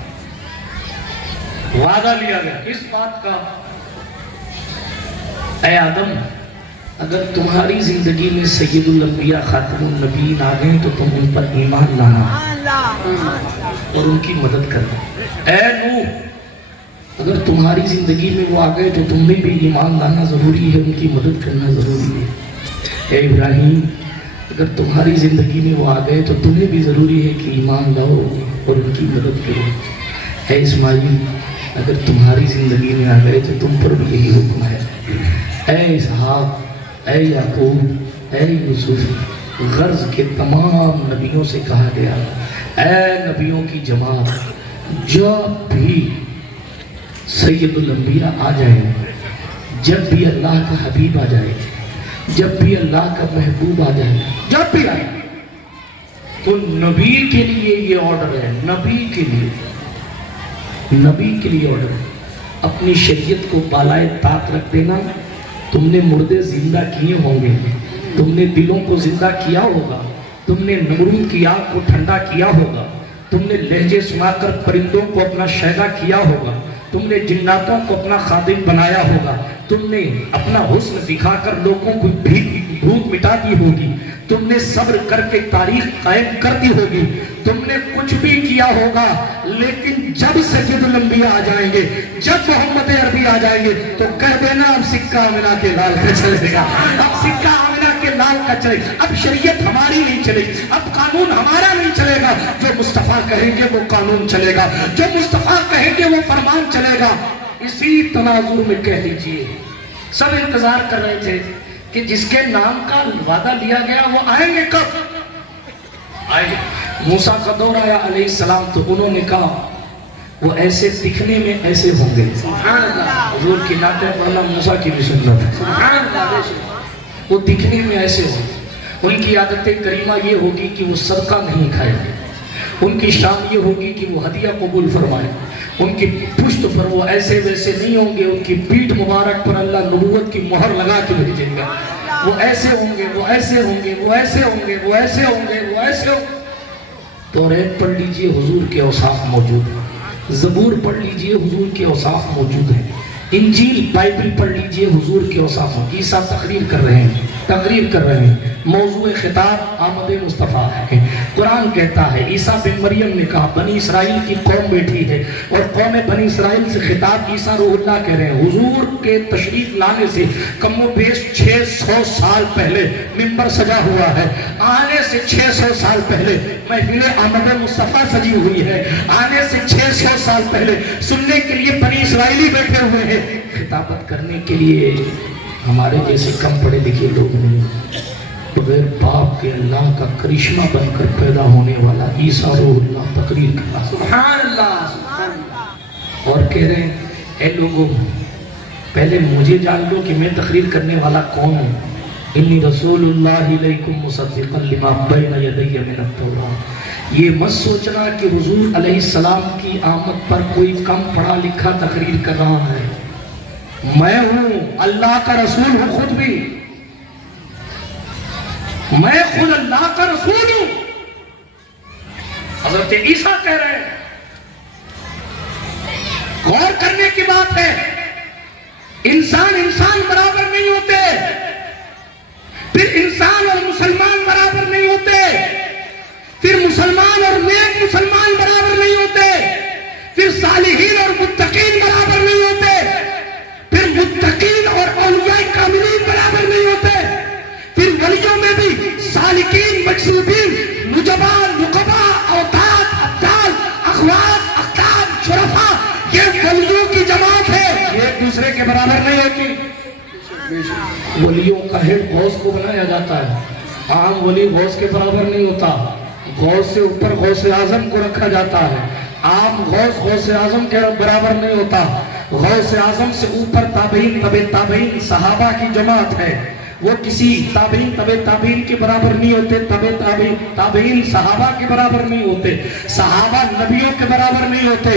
وعدہ لیا گیا، کس بات کا؟ اے آدم اگر تمہاری زندگی میں سید الانبیاء خاتم النبیین آ گئے تو تم ان پر ایمان لانا اور ان کی مدد کرنا۔ اے نوح اگر تمہاری زندگی میں وہ آ گئے تو تمہیں بھی ایمان لانا ضروری ہے، ان کی مدد کرنا ضروری ہے۔ اے ابراہیم اگر تمہاری زندگی میں وہ آ گئے تو تمہیں بھی ضروری ہے کہ ایمان لاؤ اور ان کی مدد کرو۔ اے اسماعیل اگر تمہاری زندگی میں آ گئے تو تم پر بھی یہی حکم ہے۔ اے اسحاق، اے یعقوب، اے یوسف، غرض کے تمام نبیوں سے کہا گیا، اے نبیوں کی جماعت جب بھی سید الانبیاء آ جائے، جب بھی اللہ کا حبیب آ جائے، جب بھی اللہ کا محبوب آ جائے، جب بھی آئے تو نبی کے لیے یہ آرڈر ہے، نبی کے لیے آرڈر ہے، اپنی شریعت کو بالائے طاق رکھ دینا۔ تم نے مردے زندہ کیے ہوں گے، تم نے دلوں کو زندہ کیا ہوگا، تم نے نمرود کی آگ کو ٹھنڈا کیا ہوگا، تم نے لہجے سنا کر پرندوں کو اپنا شہدا کیا ہوگا، تم نے جناتوں کو اپنا خادم بنایا ہوگا، تم نے اپنا حسن دکھا کر لوگوں کو بھوک مٹا دی ہوگی، تم نے صبر کر کے تاریخ قائم کر دی ہوگی، تم نے کچھ بھی کیا ہوگا، لیکن جب سید الانبیاء آ جائیں گے، جب محمد عربی آ جائیں گے تو کہہ دینا اب سکہ آمنہ کے لال کا چلے گا، اب سکہ آمنہ کے لال کا چلے گا، اب شریعت ہماری نہیں چلے گی، اب قانون ہمارا نہیں چلے گا، جو مصطفیٰ کہیں گے وہ قانون چلے گا، جو مصطفیٰ کہیں گے وہ فرمان چلے گا۔ اسی تناظر میں کہہ دیجئے سب انتظار کر رہے تھے کہ جس کے نام کا وعدہ لیا گیا وہ آئیں گے، کب آئیں گے؟ موسیٰ کا دور آیا علیہ السلام تو انہوں نے کہا وہ ایسے دکھنے میں ایسے ہوں گے۔ حضور کی نعتیں پڑھنا موسیٰ کی بھی سنت ہے، وہ دکھنے میں ایسے ہوں گے، ان کی عادت کریمہ یہ ہوگی کہ وہ صدقہ نہیں کھائیں گے، ان کی شان یہ ہوگی کہ وہ ہدیہ قبول فرمائیں، ان کی پشت پر وہ ایسے ویسے نہیں ہوں گے، ان کی پیٹھ مبارک پر اللہ نبوت کی مہر لگا کے بھیجیں گا، وہ ایسے ہوں گے، وہ ایسے ہوں گے، وہ ایسے ہوں گے، وہ ایسے ہوں گے، وہ ایسے ہوں گے۔ توریت پڑھ لیجئے حضور کے اوصاف موجود ہیں، زبور پڑھ لیجئے حضور کے اوصاف موجود ہیں، انجیل بائبل پڑھ لیجئے حضور کے اوصاف. عیسیٰ تقریر کر رہے ہیں. موضوع خطاب آمد مصطفیٰ ہے. قرآن کہتا ہے عیسیٰ بن مریم نے کہا بنی اسرائیل کی قوم بیٹھی ہے اور قوم بنی اسرائیل سے خطاب عیسیٰ روح اللہ کہہ رہے ہیں. حضور کے تشریف لانے سے کم و بیش 600 سال پہلے ممبر سجا ہوا ہے. آنے سے 600 سال پہلے محفل آمد مصطفیٰ سجی ہوئی ہے. آنے سے 600 سال پہلے سننے کے لیے بنی اسرائیلی بیٹھے ہوئے ہیں. خطابت کرنے کے لیے ہمارے جیسے کم پڑھے لکھے لوگ نہیں. بغیر باپ کے اللہ کا کرشمہ بن کر پیدا ہونے والا عیسیٰ روح اللہ تقریر کر رہا. سبحان اللہ. اور کہہ رہے ہیں اے لوگوں پہلے مجھے جان لو کہ میں تقریر کرنے والا کون ہوں. انی رسول اللہ علیکم مصدقا لما بین یدی من التوراۃ. یہ مت سوچنا کہ حضور علیہ السلام کی آمد پر کوئی کم پڑھا لکھا تقریر کر رہا ہے. میں ہوں اللہ کا رسول ہوں. خود بھی میں خود اللہ کا رسول ہوں. حضرت عیسیٰ کہہ رہے ہیں غور کرنے کی بات ہے. انسان برابر نہیں ہوتے. پھر انسان اور مسلمان برابر نہیں ہوتے. پھر مسلمان اور نیک مسلمان برابر نہیں ہوتے. پھر صالحین اور متقین برابر نہیں ہوتے. پھر متقین اور اولیاء کاملین برابر نہیں ہوتے. پھر ولیوں میں بھی سالکین مقصودین نجبا نقبا اوتاد ابدال اخواص اقتاب شرفا یہ ولیوں کی جماعت ہے. یہ ایک دوسرے کے برابر نہیں ہوتی. ولیوں کا ہیڈ غوث کو بنایا جاتا ہے. عام ولی غوث کے برابر نہیں ہوتا. غوث سے اوپر غوث اعظم کو رکھا جاتا ہے. عام غوث اعظم کے برابر نہیں ہوتا. غوث اعظم سے اوپر تابعین طبع تابعین صحابہ کی جماعت ہے. وہ کسی تابعین طبع تابعین کے برابر نہیں ہوتے. طبع تابعین صحابہ کے برابر نہیں ہوتے. صحابہ نبیوں کے برابر نہیں ہوتے.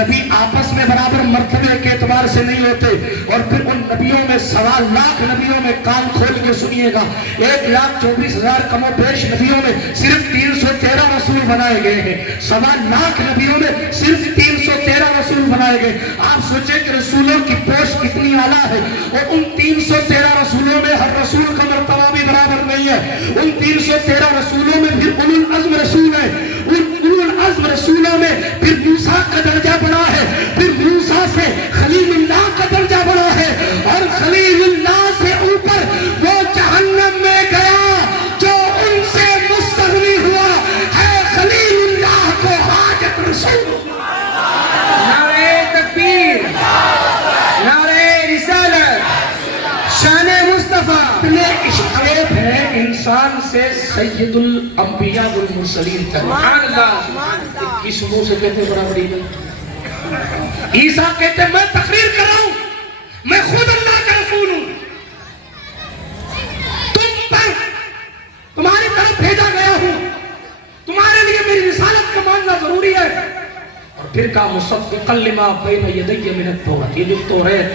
نبی آپس میں برابر مرتبے کے اعتبار سے نہیں ہوتے. اور پھر ان نبیوں میں 1.25 لاکھ نبیوں میں کان کھول کے سنیے گا 1,24,000 کم و بیش نبیوں میں صرف 313 رسول بنائے گئے ہیں. 1.25 لاکھ نبیوں میں صرف 313 رسول بنائے گئے. آپ سوچیں کہ رسولوں کی پوش کتنی اعلیٰ ہے. اور ان 313 رسولوں میں ہر رسول کا مرتبہ بھی برابر نہیں ہے. ان 313 رسولوں میں پھر اولو العزم رسول ہے. ان اولو العزم رسولوں میں پھر موسیٰ کا درجہ بڑا ہے. پھر موسیٰ سے خلیل اللہ کا درجہ بڑا ہے. اور خلیل اللہ سے اوپر وہ جہنم میں گیا جو ان سے مستغنی ہوا ہے. خلیل اللہ کو حاجت رسول. نعرہ تکبیر، نعرہ رسالت، شان مصطفیٰ. اتنے اشتراک ہے انسان سے سید الانبیاء والمرسلین تک. سبحان اللہ. کس منہ سے کہتے برابری نہیں. عیسیٰ کہتے میں تقریر کر رہا ہوں میں خود اللہ کا رسول ہوں. تم پر تمہاری طرف بھیجا گیا ہوں. تمہارے لیے میری رسالت کا ماننا ضروری ہے. اور پھر کہا مصدقا لما بین یدی من التوراۃ. یہ جو توریت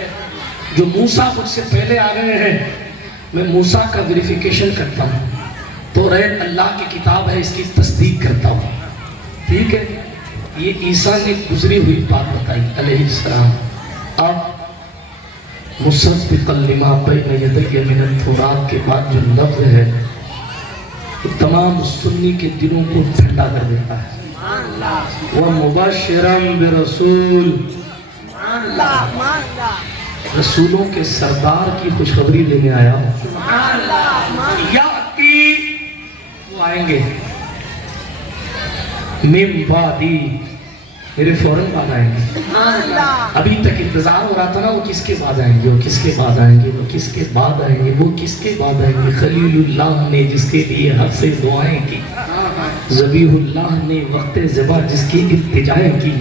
جو موسیٰ خود سے پہلے آ گئے ہیں میں موسیٰ کا ویریفیکیشن کرتا ہوں. توریت اللہ کی کتاب ہے اس کی تصدیق کرتا ہوں. ٹھیک ہے. یہ عیسیٰ نے گزری ہوئی بات بتائی علیہ السلام. اب مصدقا لما بین یدی من التوراۃ کے بعد جو لفظ ہے تمام سنی کے دلوں کو ٹھنڈا کر دیتا ہے. وَمُبَشِّرًا بِرَسُولٍ. رسولوں کے سردار کی خوشخبری دینے آیا ہوں. یاتی وہ آئیں گے من بعدی میرے فوراً بعد آئیں گے. ابھی تک انتظار ہو رہا تھا نا وہ کس کے بعد آئیں گے وہ کس کے بعد آئیں گے وہ کس کے بعد آئیں گے وہ کس کے بعد آئیں گے. خلیل اللہ نے جس کے لیے حد سے دعائیں کی. ذبیح اللہ نے وقت ذبح جس کی التجائیں کی.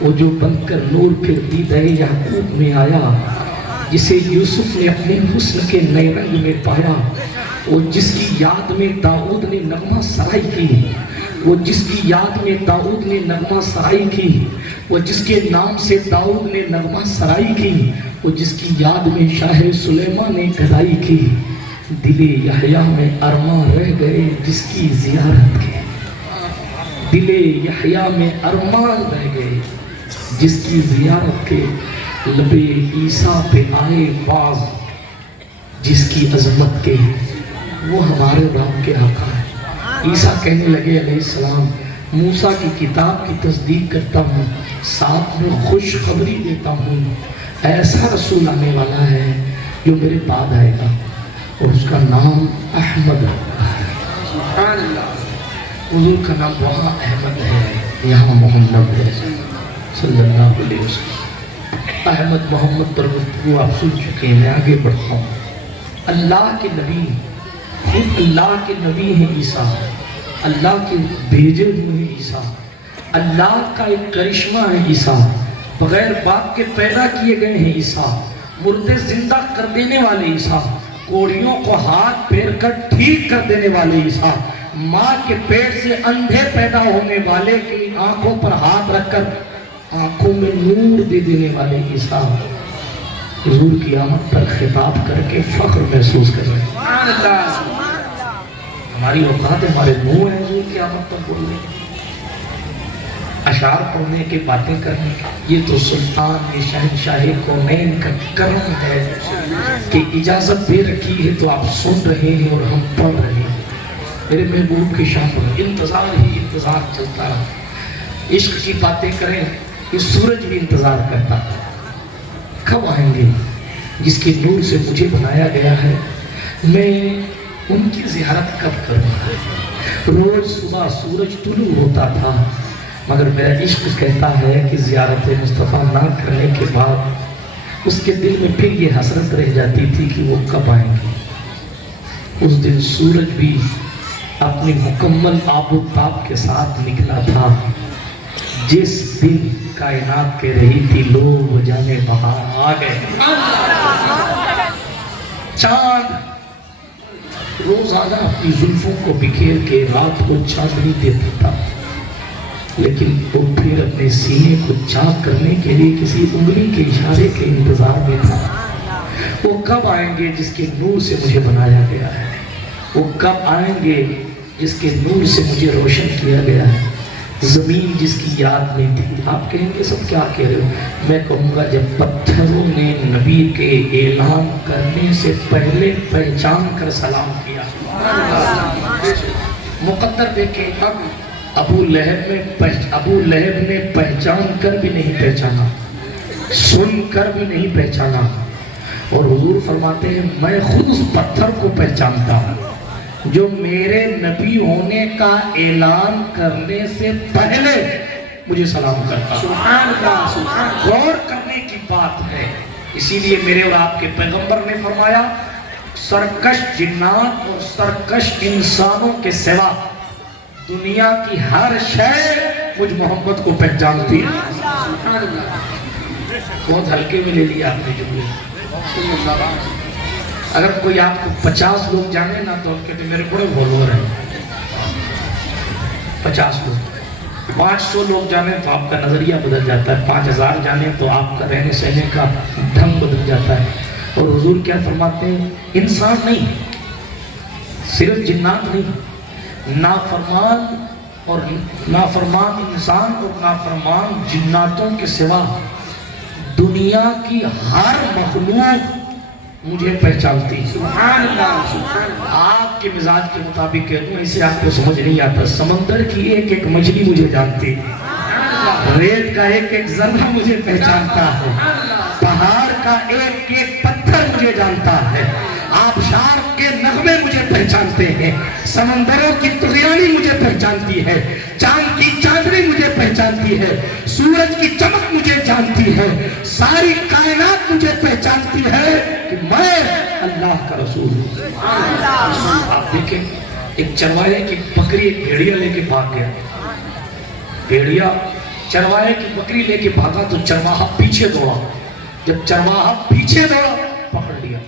وہ جو بن کر نور پھر دیدہ یعقوب میں آیا. جسے یوسف نے اپنے حسن کے نئے رنگ میں پایا. وہ جس کی یاد میں داؤد نے نغمہ سرائی کی. وہ جس کی یاد میں داؤد نے نغمہ سرائی کی. وہ جس کے نام سے داؤد نے نغمہ سرائی کی. وہ جس کی یاد میں شاہ سلیمان نے گدائی کی. دل یحییٰ میں ارماں رہ گئے جس کی زیارت کے. دل یحییٰ میں ارمان رہ گئے جس کی زیارت کے. لبے عیسیٰ پہ آئے باز جس کی عظمت کے وہ ہمارے رب کے آقا ہے۔ عیسیٰ کہنے لگے علیہ السلام موسیٰ کی کتاب کی تصدیق کرتا ہوں، ساتھ میں خوشخبری دیتا ہوں، ایسا رسول آنے والا ہے جو میرے بعد آئے گا اور اس کا نام احمد ہے۔ سبحان اللہ۔ حضور کا نام وہاں احمد ہے، یہاں محمد ہے صلی اللہ علیہ وسلم۔ احمد محمد پر گفتگو آپ سن چکے ہیں، میں آگے بڑھتا ہوں۔ اللہ کے نبی، خود اللہ کے نبی ہیں عیسیٰ، اللہ کے بھیجے ہوئے عیسیٰ، اللہ کا ایک کرشمہ ہے عیسیٰ، بغیر باپ کے پیدا کیے گئے ہیں عیسیٰ، مردے زندہ کر دینے والے عیسیٰ، کوڑیوں کو ہاتھ پھیر کر ٹھیک کر دینے والے عیسیٰ، ماں کے پیٹ سے اندھے پیدا ہونے والے کی آنکھوں پر ہاتھ رکھ کر آنکھوں میں نور دے دینے والے عیسیٰ حضور کی آمد پر خطاب کر کے فخر محسوس کر رہے ہیں۔ سبحان اللہ۔ ہماری اوقات ہمارے منہ ہیں حضور کی آمد پر بولنے کے، اشعار پڑھنے کے، باتیں کرنے کے۔ یہ تو سلطان یہ شہنشاہ کونین کا کرم ہے کہ اجازت دے رکھی ہے تو آپ سن رہے ہیں اور ہم پڑھ رہے ہیں۔ میرے محبوب کی شان پر انتظار ہی انتظار چلتا رہا۔ عشق کی باتیں کریں، یہ سورج بھی انتظار کرتا ہے، کب آئیں گے جس کے نور سے مجھے بنایا گیا ہے، میں ان کی زیارت کب کروں؟ روز صبح سورج طلوع ہوتا تھا، مگر میرا عشق کہتا ہے کہ زیارت مصطفیٰ نہ کرنے کے بعد اس کے دل میں پھر یہ حسرت رہ جاتی تھی کہ وہ کب آئیں گے۔ اس دن سورج بھی اپنی مکمل آب و تاب کے ساتھ نکلا تھا، جس دن کائنات کہہ رہی تھی لوگ جانے بہار آ گئے۔ چاند روزانہ اپنی زلفوں کو بکھیر کے رات کو چاندنی دیتا تھا، لیکن وہ پھر اپنے سینے کو چاک کرنے کے لیے کسی انگلی کے اشارے کے انتظار میں تھا۔ وہ کب آئیں گے جس کے نور سے مجھے بنایا گیا ہے؟ وہ کب آئیں گے جس کے نور سے مجھے روشن کیا گیا ہے؟ زمین جس کی یاد میں تھی۔ آپ کہیں گے سب کیا کہہ رہے ہو؟ میں کہوں گا جب پتھروں نے نبی کے اعلان کرنے سے پہلے پہچان کر سلام کیا۔ مقدر دیکھیں، ابو لہب نے پہچان کر بھی نہیں پہچانا، سن کر بھی نہیں پہچانا، اور حضور فرماتے ہیں میں خود اس پتھر کو پہچانتا ہوں جو میرے نبی ہونے کا اعلان کرنے سے پہلے مجھے سلام کرتا ہے۔ سبحان اللہ، سبحان اللہ۔ غور کرنے کی بات ہے، اسی لیے میرے اور آپ کے پیغمبر نے فرمایا سرکش جنات اور سرکش انسانوں کے سوا دنیا کی ہر شے مجھ محمد کو پہچانتی ہے۔ سبحان اللہ۔ بہت ہلکے میں لے لیا آپ نے جملے۔ صلی اللہ علیہ وسلم۔ اگر کوئی آپ کو 50 لوگ جانے نا تو کہتے میرے بڑے فالوور ہیں، 50 لوگ، 500 لوگ جانے تو آپ کا نظریہ بدل جاتا ہے، 5000 جانے تو آپ کا رہنے سہنے کا ڈھنگ بدل جاتا ہے۔ اور حضور کیا فرماتے ہیں؟ انسان نہیں، صرف جنات نہیں، نافرمان انسان اور نافرمان جناتوں کے سوا دنیا کی ہر مخلوق مجھے پہچانتی ہے۔ سبحان اللہ، سبحان اللہ۔ آپ کے مزاج کے مطابق کہہ دوں، اسے آپ کو سمجھ نہیں آتا، سمندر کی ایک ایک مچھلی مجھے جانتی ہے، ریت کا ایک ایک ذرہ مجھے پہچانتا ہے، پہاڑ کا ایک ایک پتھر مجھے جانتا ہے، آبشار کے نغمے مجھے پہچانتے ہیں، سمندروں کی طغیانی مجھے پہچانتی ہے، چاند کی چاندنی مجھے پہچانتی ہے، سورج کی چمک مجھے جانتی ہے، ساری کائنات مجھے پہچانتی ہے کہ میں اللہ کا رسول ہوں۔ آپ دیکھیں ایک چروائے کی بکری ایک بھیڑیا لے کے بھاگ گیا، بھیڑیا چروائے کی بکری لے کے بھاگا تو چرواہا پیچھے دوڑا، جب چرواہا پیچھے دوڑا پکڑ لیا،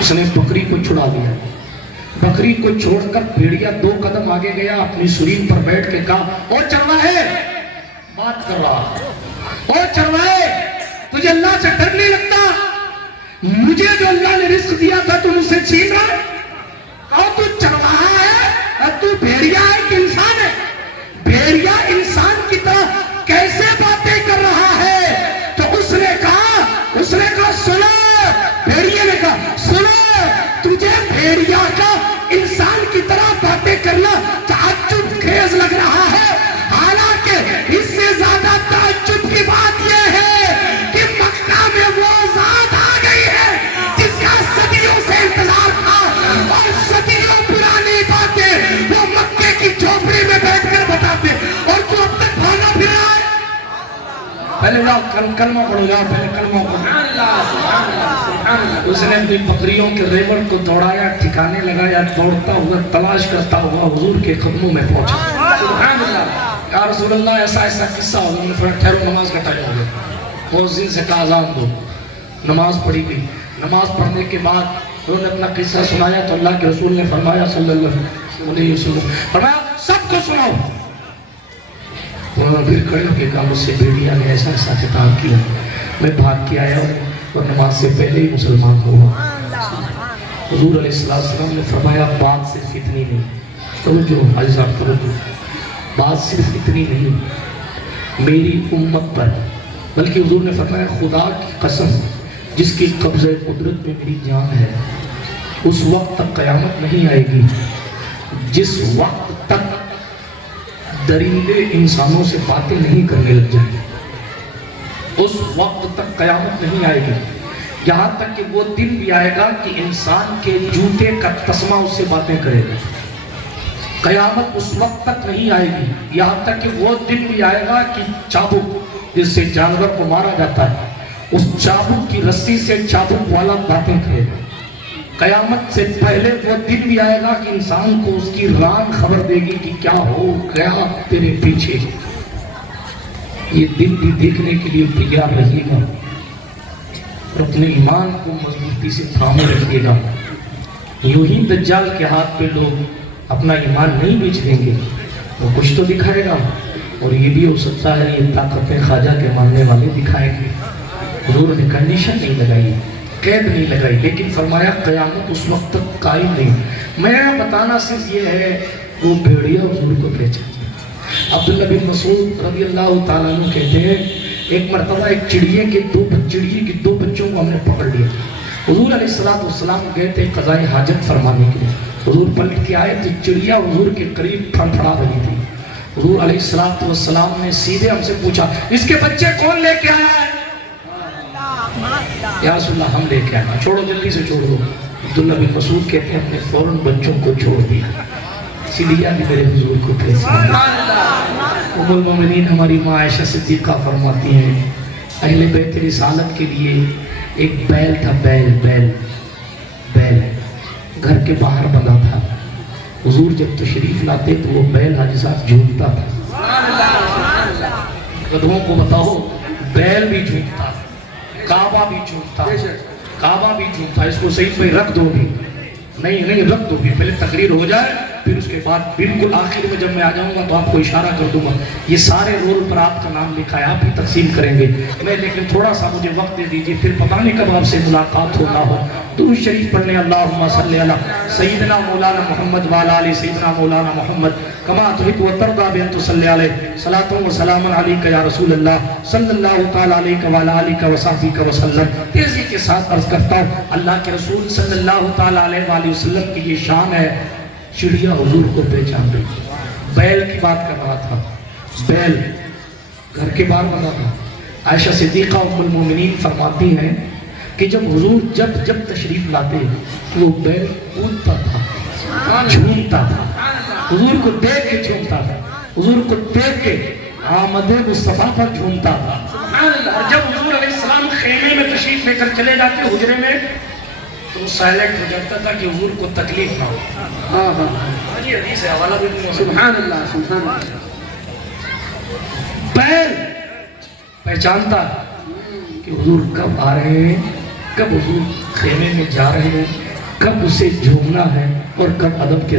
اس نے بکری کو چھڑا لیا، بکری کو چھوڑ کر بھیڑیا 2 قدم آگے گیا، اپنی سرین پر بیٹھ کے کہا او چرواہے، بات کر رہا، او چرواہے تجھے اللہ سے ڈر نہیں لگتا؟ مجھے جو اللہ نے رزق دیا تھا تم اسے چھین رہا ہے؟ کہو تو چرواہا ہے اور تو بھیڑیا ہے کہ انسان ہے؟ بھیڑیا انسان کی طرح کیسے باتیں کر رہا ہے؟ تو اس سنو، بھیڑیے نے کہا سنو، تجھے بھیڑیا کا انسان کی طرح باتیں کرنا تعجب خیز لگ رہا ہے، حالانکہ اس سے زیادہ تعجب کی بات یہ ہے کہ مکہ میں وہ ذات آ گئی ہے جس کا صدیوں سے انتظار تھا، اور صدیوں پرانی باتیں وہ مکے کی جھوپڑی میں بیٹھ کر بتاتے، اور تو اب تک بھاگا پھر رہا ہے۔ پہلے جاؤ کلمہ پڑھو، جاؤ پہلے کلمہ پڑھو۔ اس نے اپنی بکریوں کے ریوڑ کو دوڑایا، ٹھکانے لگایا، دوڑتا ہوا تلاش کرتا ہوا حضور کے قدموں میں پہنچا۔ سبحان اللہ، یا رسول اللہ ایسا ایسا قصہ ہو گیا، انہوں نے ٹھہرو نماز کا ٹائم ہو گیا، مؤذن سے کہا اذان دو، نماز پڑھی گئی۔ نماز پڑھنے کے بعد انہوں نے اپنا قصہ سنایا تو اللہ کے رسول نے فرمایا صلی اللہ علیہ وسلم، فرمایا سب کو سناؤ۔ انہوں نے پھر کھڑے ہو کے کہا مجھ سے بھیڑیا نے ایسا ایسا خطاب کیا، میں بھاگ کے آیا اور نماز سے پہلے ہی مسلمان ہوا۔ حضور علیہ السلام نے فرمایا بات صرف اتنی نہیں، توجہ حاجی صاحب توجہ، بات صرف اتنی نہیں میری امت پر، بلکہ حضور نے فرمایا خدا کی قسم جس کی قبضہ قدرت میں میری جان ہے، اس وقت تک قیامت نہیں آئے گی جس وقت تک درندے انسانوں سے باتیں نہیں کرنے لگ جائیں گے، اس وقت تک قیامت نہیں آئے گی، یہاں تک کہ وہ دن بھی آئے گا کہ انسان کے جوتے کا تسمہ اس سے باتیں کرے گا۔ قیامت اس وقت تک نہیں آئے گی، یہاں تک کہ وہ دن بھی آئے گا کہ چابک جس سے جانور کو مارا جاتا ہے، اس چابک کی رسی سے چابک والا باتیں کرے گا۔ قیامت سے پہلے وہ دن بھی آئے گا کہ انسان کو اس کی ران خبر دے گی کہ کیا ہو گیا تیرے پیچھے۔ یہ دن بھی دیکھنے کے لیے تیار رہیے گا اور اپنے ایمان کو مضبوطی سے تھامے رکھیے گا۔ یوں ہی دجال کے ہاتھ پہ لوگ اپنا ایمان نہیں بیچ دیں گے، وہ کچھ تو دکھائے گا، اور یہ بھی ہو سکتا ہے یہ طاقتیں خواجہ کے ماننے والے دکھائیں گے۔ حضور نے کنڈیشن نہیں لگائی، قید نہیں لگائی، لیکن فرمایا قیامت اس وقت تک قائم نہیں۔ میں بتانا صرف یہ ہے وہ بھیڑیا حضور کو پہچان۔ عبداللہ بن مسعود رضی اللہ تعالیٰ عنہ کہتے ہیں ایک مرتبہ ایک چڑیے کے دو بچوں کو ہم نے پکڑ لیا۔ حضور علیہ السلام گئے تھے قضائے حاجت فرمانے کے لیے، حضور پلٹ کے آئے تو چڑیا حضور کے قریب پھڑپھڑا رہی تھی۔ حضور علیہ السلام نے سیدھے ہم سے پوچھا اس کے بچے کون لے کے آیا ہے؟ یا رسول اللہ ہم لے کے آنا، چھوڑو جلدی سے چھوڑ دو۔ عبداللہ بن مسعود کہتے ہیں اپنے فوراً بچوں کو چھوڑ دیا، اسی لیے بھی میرے حضور کو پہچان۔ ام المومنین ہماری ماں عائشہ صدیقہ فرماتی ہیں اہل بیت رسالت کے لیے ایک بیل تھا، بیل گھر کے باہر بندھا تھا۔ حضور جب تشریف لاتے تو وہ بیل حاجی صاحب جھومتا تھا۔ قدموں کو بتاؤ بیل بھی جھومتا، کعبہ بھی جھومتا، اس کو صحیح پہ رکھ دو گے، نہیں رکھ دو گے، پہلے تقریر ہو جائے پھر اس کے بعد بالکل آخر میں جب میں آ جاؤں گا تو آپ کو اشارہ کر دوں گا، یہ سارے رول پر آپ کا نام لکھا ہے، آپ ہی تقسیم کریں گے۔ میں لیکن تھوڑا سا مجھے وقت دے دیجئے، پھر پتہ نہیں کب آپ سے ملاقات ہونا ہو۔ درود شریف پڑھنے اللہم صلی علی سیدنا مولانا محمد وعلی آل سیدنا مولانا محمد کما تحب و ترضى بأن تصلی علیہ صلاۃ و سلام علیک یا رسول اللہ صلی اللہ تعالی علیہ وعلی آلہ وصحبہ وسلم۔ تیزی کے ساتھ عرض کرتا ہوں اللہ کے رسول صلی اللہ تعالی علیہ وآلہ وسلم کی یہ شان ہے، چڑیا حضور کو پہچان رہی۔ بیل کی بات کر رہا تھا، بیل گھر کے باہر بنا تھا۔ عائشہ صدیقہ ام المومنین فرماتی ہیں کہ جب حضور جب تشریف لاتے وہ بیل کودتا تھا، جھومتا تھا، حضور کو دیکھ کے جھومتا تھا، حضور کو دیکھ کے آمد مصطفیٰ پر جھومتا تھا۔ اور جب حضور علیہ السلام خیمے میں تشریف لے کر چلے جاتے حجرے میں تو وہ سائلنٹ ہو جاتا تھا کہ حضور کو تکلیف نہ ہو۔ یہ حدیث ہے، حوالہ بھی دوں۔ سبحان اللہ، سبحان اللہ۔ بیل پہچانتا کہ حضور کب آ رہے ہیں، کب حضور خیمے میں جا رہے ہیں، کب اسے جھومنا ہے اور کب ادب کے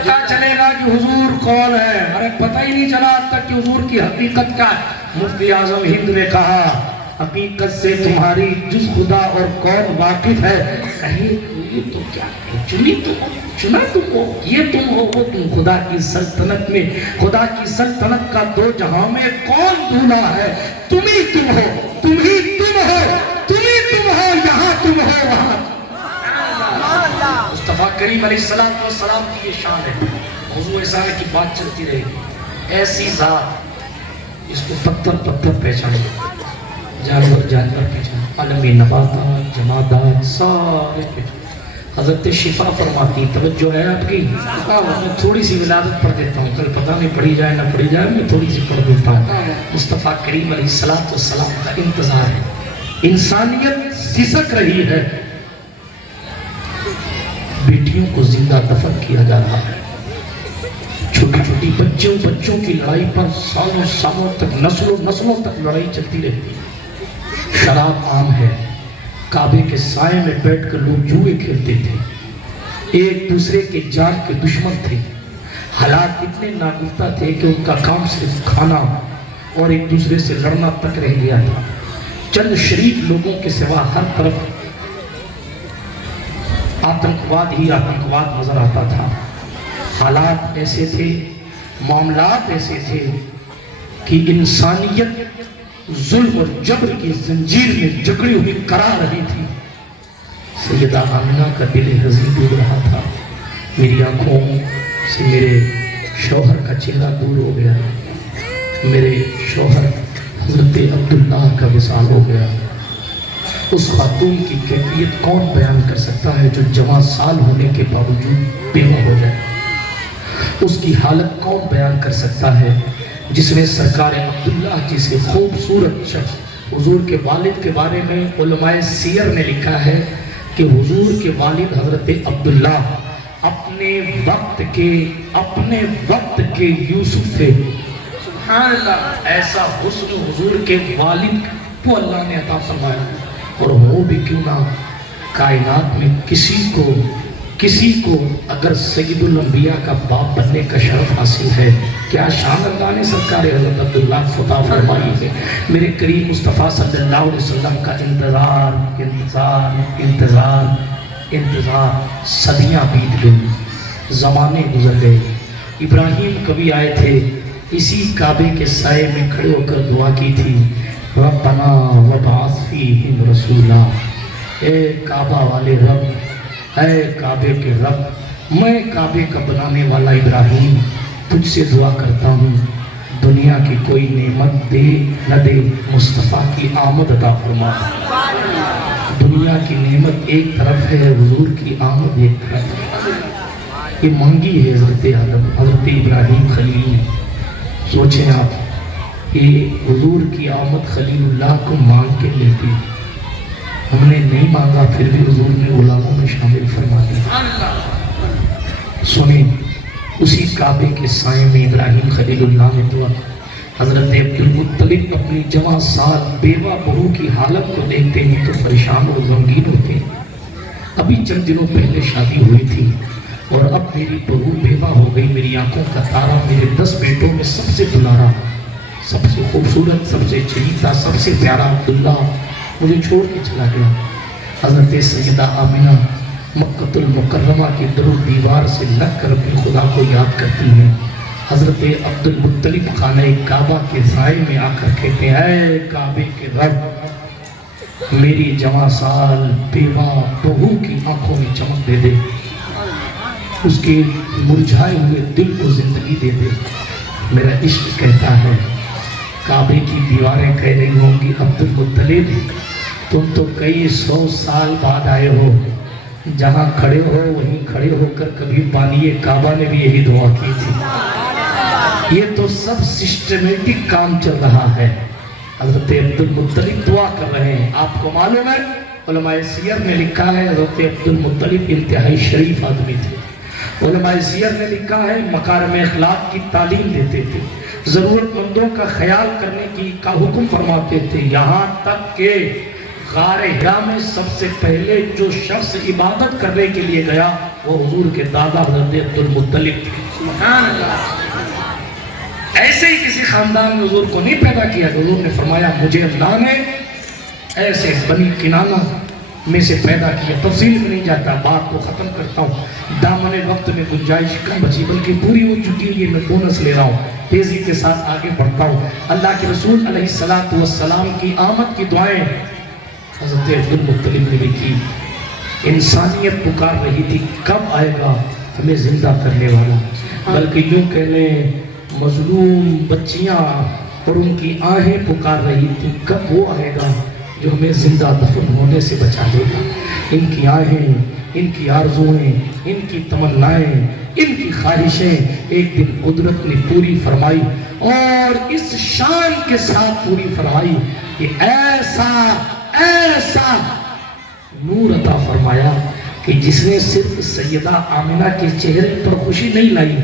پتا چلے گا کہ حضور کون ہے. ارے پتہ ہی نہیں چلا اب تک کہ حضور کی حقیقت کیا ہے. مفتی اعظم ہند نے کہا حقیقت سے تمہاری جز خدا اور کون واقف ہے. کہیں یہ تو کیا ہے, چنا تم ہو, یہ تم ہو وہ تم. خدا کی سلطنت میں, خدا کی سلطنت کا دو جہاں میں کون دولہا ہے. تم ہی تم ہو, تم ہی تم ہو, تم ہی تم ہو, یہاں تم ہو وہاں. مصطفیٰ کریم علیہ السلام کی یہ شان ہے. موضوع ایسا ہے کہ بات چلتی رہے گی. ایسی ذات اس کو پتھر پتھر پہچانے, جانور جانور پہچانے, عالمی نباتات جمادات سارے پہچانے. حضرت شفا فرماتی, توجہ ہے آپ کی. میں تھوڑی سی ولادت پڑھ دیتا ہوں, کل پتہ نہیں پڑھی جائے نہ پڑھی جائے, میں تھوڑی سی پڑھ دیتا ہوں. مصطفیٰ کریم علیہ السلام کا انتظار ہے. انسانیت سسک رہی ہے, بیٹیوں کو زندہ دفن کیا جا رہا ہے. چھوٹی چھوٹی بچوں کی لڑائی پر سالوں تک, نسلوں تک لڑائی چلتی رہتی ہے. شراب عام ہے. کعبے کے سائے میں بیٹھ کر لوگ جوئے کھیلتے تھے, ایک دوسرے کے جان کے دشمن تھے. حالات اتنے ناگفتہ تھے کہ ان کا کام صرف کھانا اور ایک دوسرے سے لڑنا تک رہ گیا تھا. چند شریف لوگوں کے سوا ہر طرف آتنکواد ہی آتنکواد نظر آتا تھا. حالات ایسے تھے, معاملات ایسے تھے کہ انسانیت ظلم اور جبر کی زنجیر میں جکڑی ہوئی کرا رہی تھی. سیدہ آمنہ کا دل حزین ڈوب رہا تھا. میری آنکھوں سے میرے شوہر کا چہرہ دور ہو گیا. میرے شوہر حضرت عبداللہ کا وصال ہو گیا. اس خاتون کی کیفیت کون بیان کر سکتا ہے جو جوان سال ہونے کے باوجود بیوہ ہو جائے. اس کی حالت کون بیان کر سکتا ہے جس میں سرکار عبداللہ جیسے خوبصورت شخص. حضور کے والد کے بارے میں علماء سیر نے لکھا ہے کہ حضور کے والد حضرت عبداللہ اپنے وقت کے یوسف تھے. سبحان اللہ, ایسا حسن حضور کے والد کو اللہ نے عطا فرمایا. اور وہ بھی کیوں نہ, کائنات میں کسی کو اگر سید الانبیاء کا باپ بننے کا شرف حاصل ہے, کیا شان اللہ نے سرکار حضرت عبداللہ عطا فرمائی ہے. میرے کریم مصطفیٰ صلی اللہ علیہ وسلم کا انتظار صدیاں بیت گئی, زمانے گزر گئے. ابراہیم کبھی آئے تھے, اسی کعبے کے سائے میں کھڑے ہو کر دعا کی تھی, ربنا وبعث فیہم رسولا. اے کعبہ والے رب, اے کعبے کے رب, میں کعبے کا بنانے والا ابراہیم تجھ سے دعا کرتا ہوں, دنیا کی کوئی نعمت دے نہ دے, مصطفیٰ کی آمد عطا فرما. دنیا کی نعمت ایک طرف ہے, حضور کی آمد ایک طرف ہے. یہ مانگی ہے حضرت ابراہیم خلیل نے. سوچیں آپ, یہ حضور کی آمد خلیل اللہ کو مانگ کے لیتی. ہم نے نہیں مانگا, پھر بھی حضور نے غلاموں میں شامل فرما دیا. سنیں, اسی کعبے کے سائے میں ابراہیم خلیل اللہ نے دعا. حضرت عبدالمطلب اپنی جوان سال بیوہ بہو کی حالت کو دیکھتے ہیں تو پریشان اور غمگین ہوتے ہیں. ابھی چند دنوں پہلے شادی ہوئی تھی اور اب میری بہو بیوہ ہو گئی. میری آنکھوں کا تارا, میرے 10 بیٹوں میں سب سے دلارا, سب سے خوبصورت, سب سے چہیتا, سب سے پیارا عبداللہ مجھے چھوڑ کے چلا گیا. حضرت سیدہ آمنہ مکہ المکرمہ کی در و دیوار سے لگ کر اپنے خدا کو یاد کرتی ہیں. حضرت عبدالمطلب خانہ کعبہ کے سائے میں آ کر کہتے ہیں, اے کعبے کے رب, میری جوان سال بیوہ بہو کی آنکھوں میں چمک دے دے, اس کے مرجھائے ہوئے دل کو زندگی دے دے. میرا عشق کہتا ہے, کعبے کی دیواریں کہہ رہی ہوں گی, عبدالمطلب تم تو کئی 100 سال بعد آئے ہو, جہاں کھڑے ہو وہیں کھڑے ہو کر کبھی بانی کعبہ نے بھی یہی دعا کی تھی. یہ تو سب سسٹمیٹک کام چل رہا ہے. حضرت عبدالمطلب دعا کر رہے ہیں. آپ کو معلوم ہے, علماء سیر نے لکھا ہے حضرت عبدالمطلب انتہائی شریف آدمی تھے. علماء سیر نے لکھا ہے مکارم اخلاق کی تعلیم دیتے تھے, ضرورت مندوں کا خیال کرنے کا حکم فرماتے تھے. یہاں تک کہ غار ہرا میں سب سے پہلے جو شخص عبادت کرنے کے لیے گیا وہ حضور کے دادا حضرت عبدالمطلب تھے۔ سبحان اللہ۔ ایسے ہی کسی خاندان میں حضور کو نہیں پیدا کیا، حضور نے فرمایا مجھے اللہ نے ایسے بنی کنانہ میں سے پیدا کیا۔ تفصیل میں نہیں جاتا، بات کو ختم کرتا ہوں، دامن وقت میں گنجائش کم بچی بلکہ پوری ہو چکی ہے، میں بونس لے رہا ہوں، تیزی کے ساتھ آگے بڑھتا ہوں۔ اللہ کے رسول علیہ السلام کی آمد کی دعائیں حضرت عبدالمطلب نے بھی کی۔ انسانیت پکار رہی تھی کب آئے گا ہمیں زندہ کرنے والا، بلکہ یوں کہہ لیں مظلوم بچیاں اور ان کی آہیں پکار رہی تھی کب وہ آئے گا جو ہمیں زندہ دفن ہونے سے بچا دے گا۔ ان کی آہیں، ان کی آرزویں، ان کی تمنائیں، ان کی خواہشیں ایک دن قدرت نے پوری فرمائی، اور اس شان کے ساتھ پوری فرمائی کہ ایسا نور عطا فرمایا کہ جس نے صرف سیدہ آمنہ کے چہرے پر خوشی نہیں لائی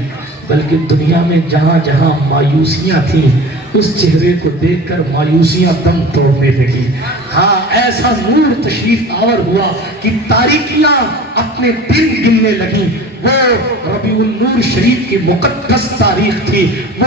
بلکہ دنیا میں جہاں جہاں مایوسیاں تھیں اس چہرے کو دیکھ کر مایوسیاں دم توڑنے لگی۔ ہاں ایسا نور تشریف آور ہوا کہ تاریکیاں اپنے دن گننے لگیں۔ وہ ربیع النور شریف کی مقدس تاریخ تھی، وہ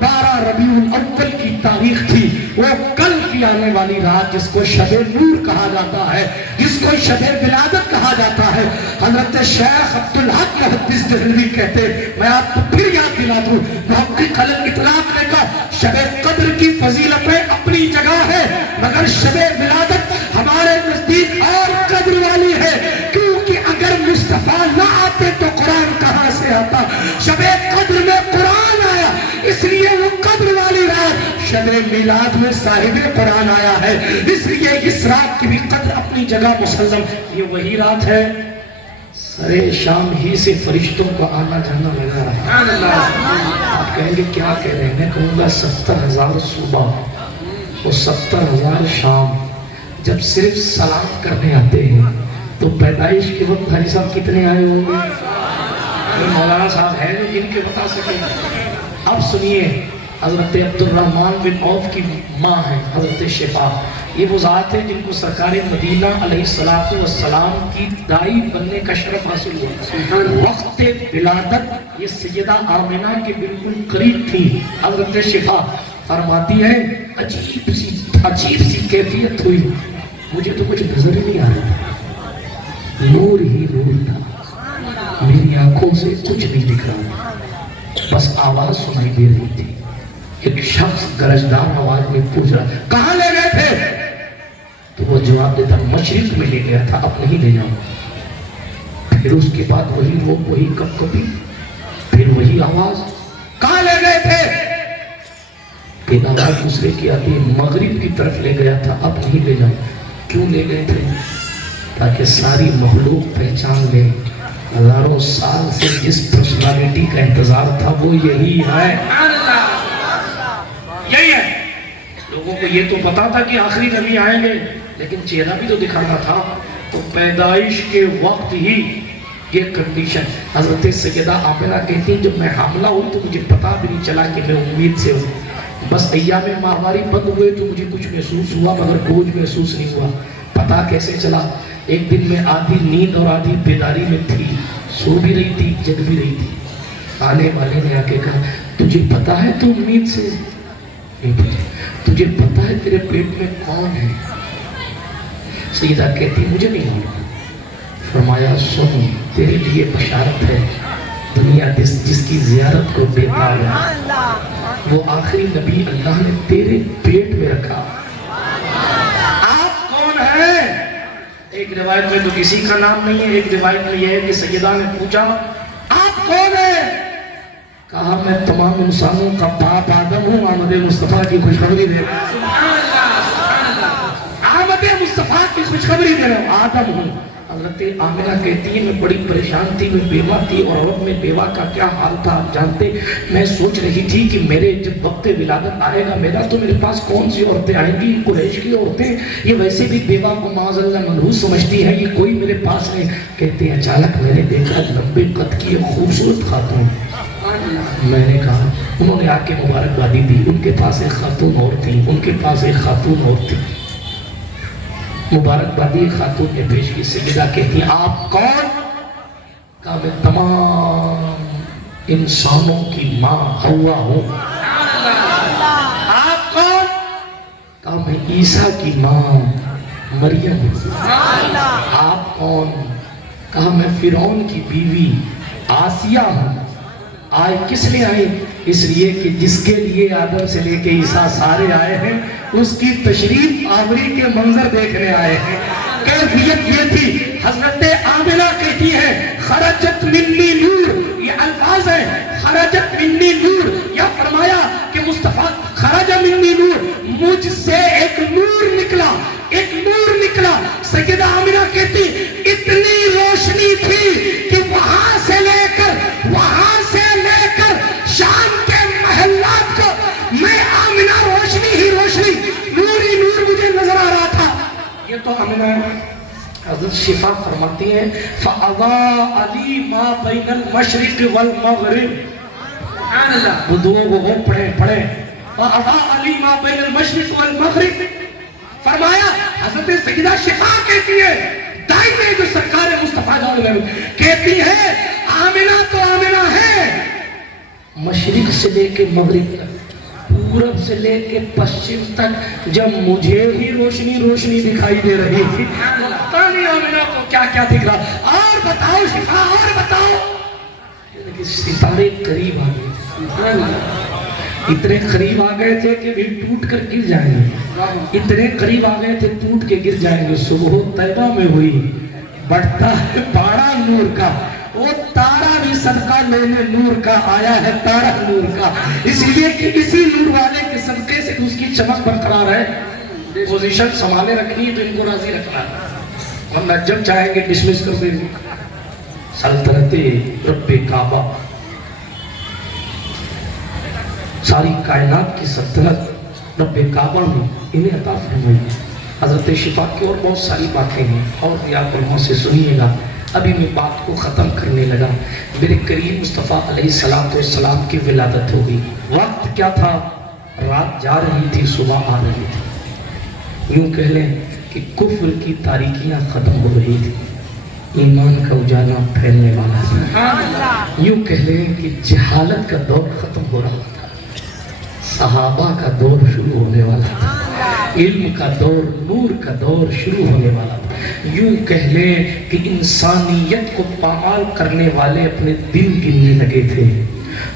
12 ربیع الاول کی تاریخ تھی، وہ کل کی آنے والی رات جس کو شب نور کہا جاتا ہے، جس کو شب ولادت کہا جاتا ہے۔ حضرت شیخ عبدالحق محدث دہلوی کہتے، میں آپ کو پھر یاد دلا دوں، محقق خلل اطلاق نے کہا شب قدر کی فضیلتیں اپنی جگہ ہے مگر شب ولادت ہمارے نزدیک اور قدر والی ہے، کیونکہ اگر مصطفیٰ نہ آتے تو قرآن کہاں سے آتا؟ شب قدر میں قرآن آیا، اس لیے وہ قدر والی رات شب میلاد میں صاحب قرآن آیا ہے، اس لیے اس رات کی بھی قدر اپنی جگہ مسلم۔ یہ وہی رات ہے سرے شام ہی سے فرشتوں کا آنا جانا لگا رہا۔ آپ کہیں گے کیا کہہ رہے ہیں؟ میں کہوں گا 70,000 صبح اور 70,000 شام جب صرف سلام کرنے آتے ہیں تو پیدائش کے وقت حاجی صاحب کتنے آئے ہوں گے؟ مولانا صاحب ہیں جو جن کے بتا سکیں۔ اب سنیے، حضرت عبدالرحمن بن عوف کی ماں ہے حضرت شفا، یہ وہ ذات ہے جن کو سرکار مدینہ علیہ السلام کی دائی بننے کا شرف حاصل ہوا۔ وقت ولادت یہ سیدہ آمنہ کے بالکل قریب تھی۔ حضرت شفا فرماتی ہے عجیب سی کیفیت ہوئی، مجھے تو کچھ نظر ہی نہیں آ رہا، نور ہی نور تھا، میری آنکھوں سے کچھ نہیں دکھ رہا، بس آواز سنائی دے رہی تھی۔ ایک شخص گرجدار آواز میں پوچھ رہا کہاں لے گئے تھے؟ تو وہ جواب دیتا مشرق میں لے گیا تھا، اب نہیں لے جاؤں۔ پھر اس کے بعد وہی لوگ، وہی کپ کپی، پھر وہی آواز کہاں لے گئے تھے؟ پھر آواز دوسرے کی آتی مغرب کی طرف لے گیا تھا، اب نہیں لے جاؤں۔ کیوں لے گئے تھے؟ تاکہ ساری مخلوق پہچان لے ہزاروں سال سے جس پرسنالٹی کا انتظار تھا وہ یہی ہے، یہی ہے۔ لوگوں کو یہ تو پتا تھا کہ آخری نبی آئیں گے لیکن چہرہ بھی تو دکھانا تھا، تو پیدائش کے وقت ہی یہ کنڈیشن۔ حضرت سیدہ آمنہ کہتی ہیں جب میں حاملہ ہوئی تو مجھے پتا بھی نہیں چلا کہ میں امید سے ہوں، بس ایام ماہواری بند ہوئے تو مجھے کچھ محسوس ہوا مگر بوجھ محسوس نہیں ہوا۔ پتا کیسے چلا؟ ایک دن میں آدھی نیند اور آدھی بیداری میں تھی، سو بھی رہی تھی جگ بھی رہی تھی۔ آنے والے نے آ کے کہا تجھے پتا ہے تو امید سے نہیں پتا، تجھے پتا ہے تیرے پیٹ میں کون ہے؟ سیدہ کہتی مجھے نہیں معلوم۔ فرمایا سن تیرے لیے بشارت ہے، دنیا جس کی زیارت کو دیتا ہے وہ آخری نبی اللہ نے تیرے پیٹ میں رکھا۔ آپ کون ہیں؟ ایک روایت میں تو کسی کا نام نہیں ہے، ایک روایت میں یہ ہے کہ سیدہ نے پوچھا آپ کون ہیں؟ کہا میں تمام انسانوں کا باپ آدم ہوں، آمد مصطفیٰ کی خوشخبری دے رہا ہوں۔ آمد مصطفیٰ کی خوشخبری دے رہا ہوں، آدم ہوں۔ حضرت آمنہ کہتی ہے میں بڑی پریشان تھی، میں بیوہ تھی، اور عورت میں بیوہ کا کیا حال تھا آپ جانتے۔ میں سوچ رہی تھی کہ میرے جب وقت ولادت آئے گا میرا تو میرے پاس کون سی عورتیں آئیں گی؟ قریش کی عورتیں یہ ویسے بھی بیوہ کو معاذ اللہ منحوس سمجھتی ہے، یہ کوئی میرے پاس نہیں۔ کہتے ہیں اچانک میں نے دیکھا لمبے قد کی ایک خوبصورت خاتون۔ میں نے کہا، انہوں نے آ کے مبارکبادی دی، ان کے پاس ایک خاتون اور تھی، ان کے پاس ایک خاتون اور تھی۔ مبارکبادی خاتون نے پیش کی۔ سیدہ کہتی ہیں آپ کون؟ کہا میں تمام انسانوں کی ماں ہوا ہوں۔ آپ کون؟ کہا میں عیسیٰ کی ماں مریم ہوں۔ آپ کون؟ کہا میں فرعون کی بیوی آسیہ ہوں۔ آئے کس لیے آئے؟ اس لیے کہ جس کے لیے آدم سے لے کے عیسیٰ سارے آئے ہیں اس کی تشریف آوری کے منظر دیکھنے آئے ہیں۔ کیفیت یہ تھی، حضرت آمنہ کہتی ہے خرجت منی نور، یہ الفاظ ہیں خرجت منی نور، یا فرمایا کہ مصطفیٰ خرج منی نور، مجھ سے ایک نور نکلا، ایک نور نکلا۔ سیدہ آمنہ کہتی اتنی روشنی تھی کہ وہاں سے لے کر شام کے محلات کو میں آمنہ روشنی ہی روشنی، نور ہی نور مجھے نظر آ رہا تھا۔ یہ تو آمنہ حضرت شفا فرماتی ہیں فَأَضَاءَ لِي مَا بَيْنَ الْمَشْرِقِ وَالْمَغْرِبِ، وہ دعا وہ پڑھیں فَأَضَاءَ لِي مَا بَيْنَ الْمَشْرِقِ وَالْمَغْرِبِ، فرمایا حضرت سیدہ شفا کہتی ہے دائیں جو سرکار مصطفیٰ کہتی ہے آمنہ تو آمنہ ہے، مشرق سے لے کے مغرب تک، پورب سے لے کے پشچم تک، جب مجھے ہی روشنی روشنی دکھائی دے رہی تھی، پتہ نہیں آمنہ کو کیا کیا دکھ رہا۔ اور بتاؤ شفا، اور بتاؤ، ستارے قریب آ گئے، اتنے قریب آ گئے تھے کہ بھی ٹوٹ کر گر جائیں گے، اتنے قریب آ گئے تھے ٹوٹ کے گر جائیں گے۔ صبح طیبہ میں ہوئی، بڑھتا ہے پاڑا نور کا، وہ تارا بھی صدقہ لینے نور کا آیا ہے، تارا نور کا، اس لیے کہ اسی نور والے کے صدقے سے اس کی چمک برقرار ہے۔ پوزیشن سنبھالے رکھنی ہے تو ان کو راضی رکھنا ہے، ورنہ جب چاہیں گے ڈسمس کر دیں گے۔ سلطنت رب کعبہ، ساری کائنات کی سلطنت رب کعبہ میں انہیں عطا فرمائی۔ حضرت شفا کی اور بہت ساری باتیں ہیں، اور یا علماء سے سنیے گا۔ ابھی میں بات کو ختم کرنے لگا، میرے کریم مصطفیٰ علیہ السلام کی ولادت ہو گئی۔ وقت کیا تھا؟ رات جا رہی تھی، صبح آ رہی تھی۔ یوں کہہ لیں کہ کفر کی تاریکیاں ختم ہو رہی تھی، ایمان کا اجالا پھیلنے والا تھا۔ یوں کہہ لیں کہ جہالت کا دور ختم ہو رہا تھا، صحابہ کا دور شروع ہونے والا تھا، علم کا دور، نور کا دور شروع ہونے والا تھا۔ یوں کہہ لیں کہ انسانیت کو پامال کرنے والے اپنے دن گننے لگے تھے،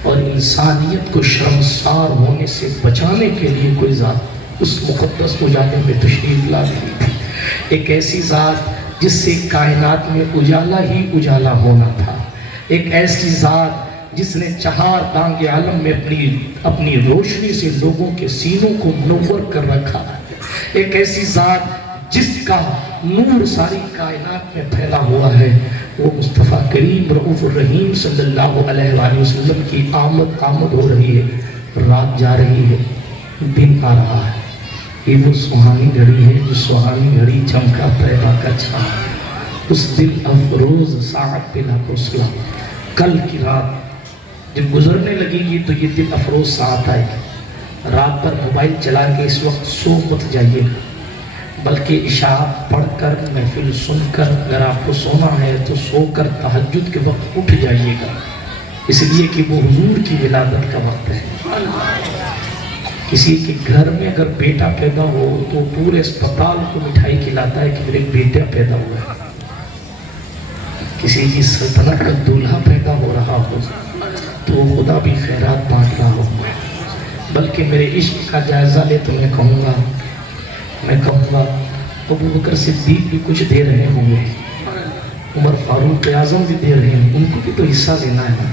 اور انسانیت کو شرمسار ہونے سے بچانے کے لیے کوئی ذات اس مقدس اجالے میں تشریف لا رہی تھی، ایک ایسی ذات جس سے کائنات میں اجالا ہی اجالا ہونا تھا، ایک ایسی ذات جس نے چہار دانگ عالم میں اپنی روشنی سے لوگوں کے سینوں کو منور کر رکھا، ایک ایسی ذات جس کا نور ساری کائنات میں پھیلا ہوا ہے، وہ مصطفیٰ کریم رؤوف الرحیم صلی اللہ علیہ وآلہ وسلم کی آمد ہو رہی ہے، رات جا رہی ہے، دن آ رہا ہے۔ یہ وہ سہانی گھڑی ہے جو سہانی گھڑی چمکا طیبہ کا چھاپ، اس دل افروز ساعت بلا رسلا، کل کی رات جب گزرنے لگے گی تو یہ دل افروز ساعت آئے گی۔ رات پر موبائل چلا کے اس وقت سو مت جائیے، بلکہ اشاعت پڑھ کر، محفل سن کر، اگر آپ کو سونا ہے تو سو کر تہجد کے وقت اٹھ جائیے گا، اس لیے کہ وہ حضور کی ولادت کا وقت ہے۔ کسی کے گھر میں اگر بیٹا پیدا ہو تو پورے اسپتال کو مٹھائی کھلاتا ہے کہ میرے بیٹا پیدا ہوا ہے۔ کسی کی سلطنت کا دولہا پیدا ہو رہا ہو تو خدا بھی خیرات بانٹ رہا ہو۔ بلکہ میرے عشق کا جائزہ لے تو میں کہوں گا ابو بکر صدیق بھی کچھ دے رہے ہوں گے، عمر فاروق اعظم بھی دے رہے ہیں، ان کو بھی تو حصہ دینا ہے۔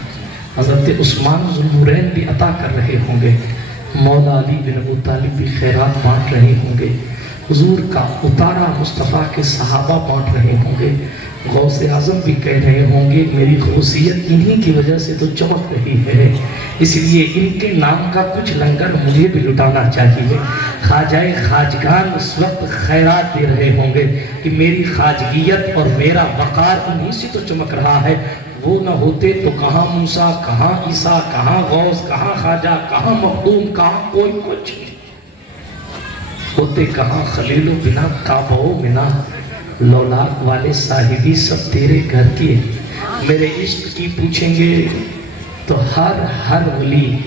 حضرت عثمان ذو النورین بھی عطا کر رہے ہوں گے، مولا علی بن ابو طالب بھی خیرات بانٹ رہے ہوں گے، حضور کا اتارا مصطفیٰ کے صحابہ بانٹ رہے ہوں گے، غوث اعظم بھی کہہ رہے ہوں گے میری خصوصیت انہی کی وجہ سے تو چمک رہی ہے، اس لیے ان کے نام کا کچھ لنگر مجھے بھی لٹانا چاہیے۔ خواجہ خواجگان اس وقت خیرات دے رہے ہوں گے کہ میری خواجگیت اور میرا وقار انہی سے تو چمک رہا ہے، وہ نہ ہوتے تو کہاں موسیٰ، کہاں عیسیٰ، کہاں غوث، کہاں خواجہ، کہاں مخدوم، کہاں کوئی کچھ، ہوتے کہاں خلیل و بنا کعبہ و منا، لولاک والے صاحبی سب تیرے گھر کی ہیں۔ میرے عشق کی پوچھیں گے تو ہر ولی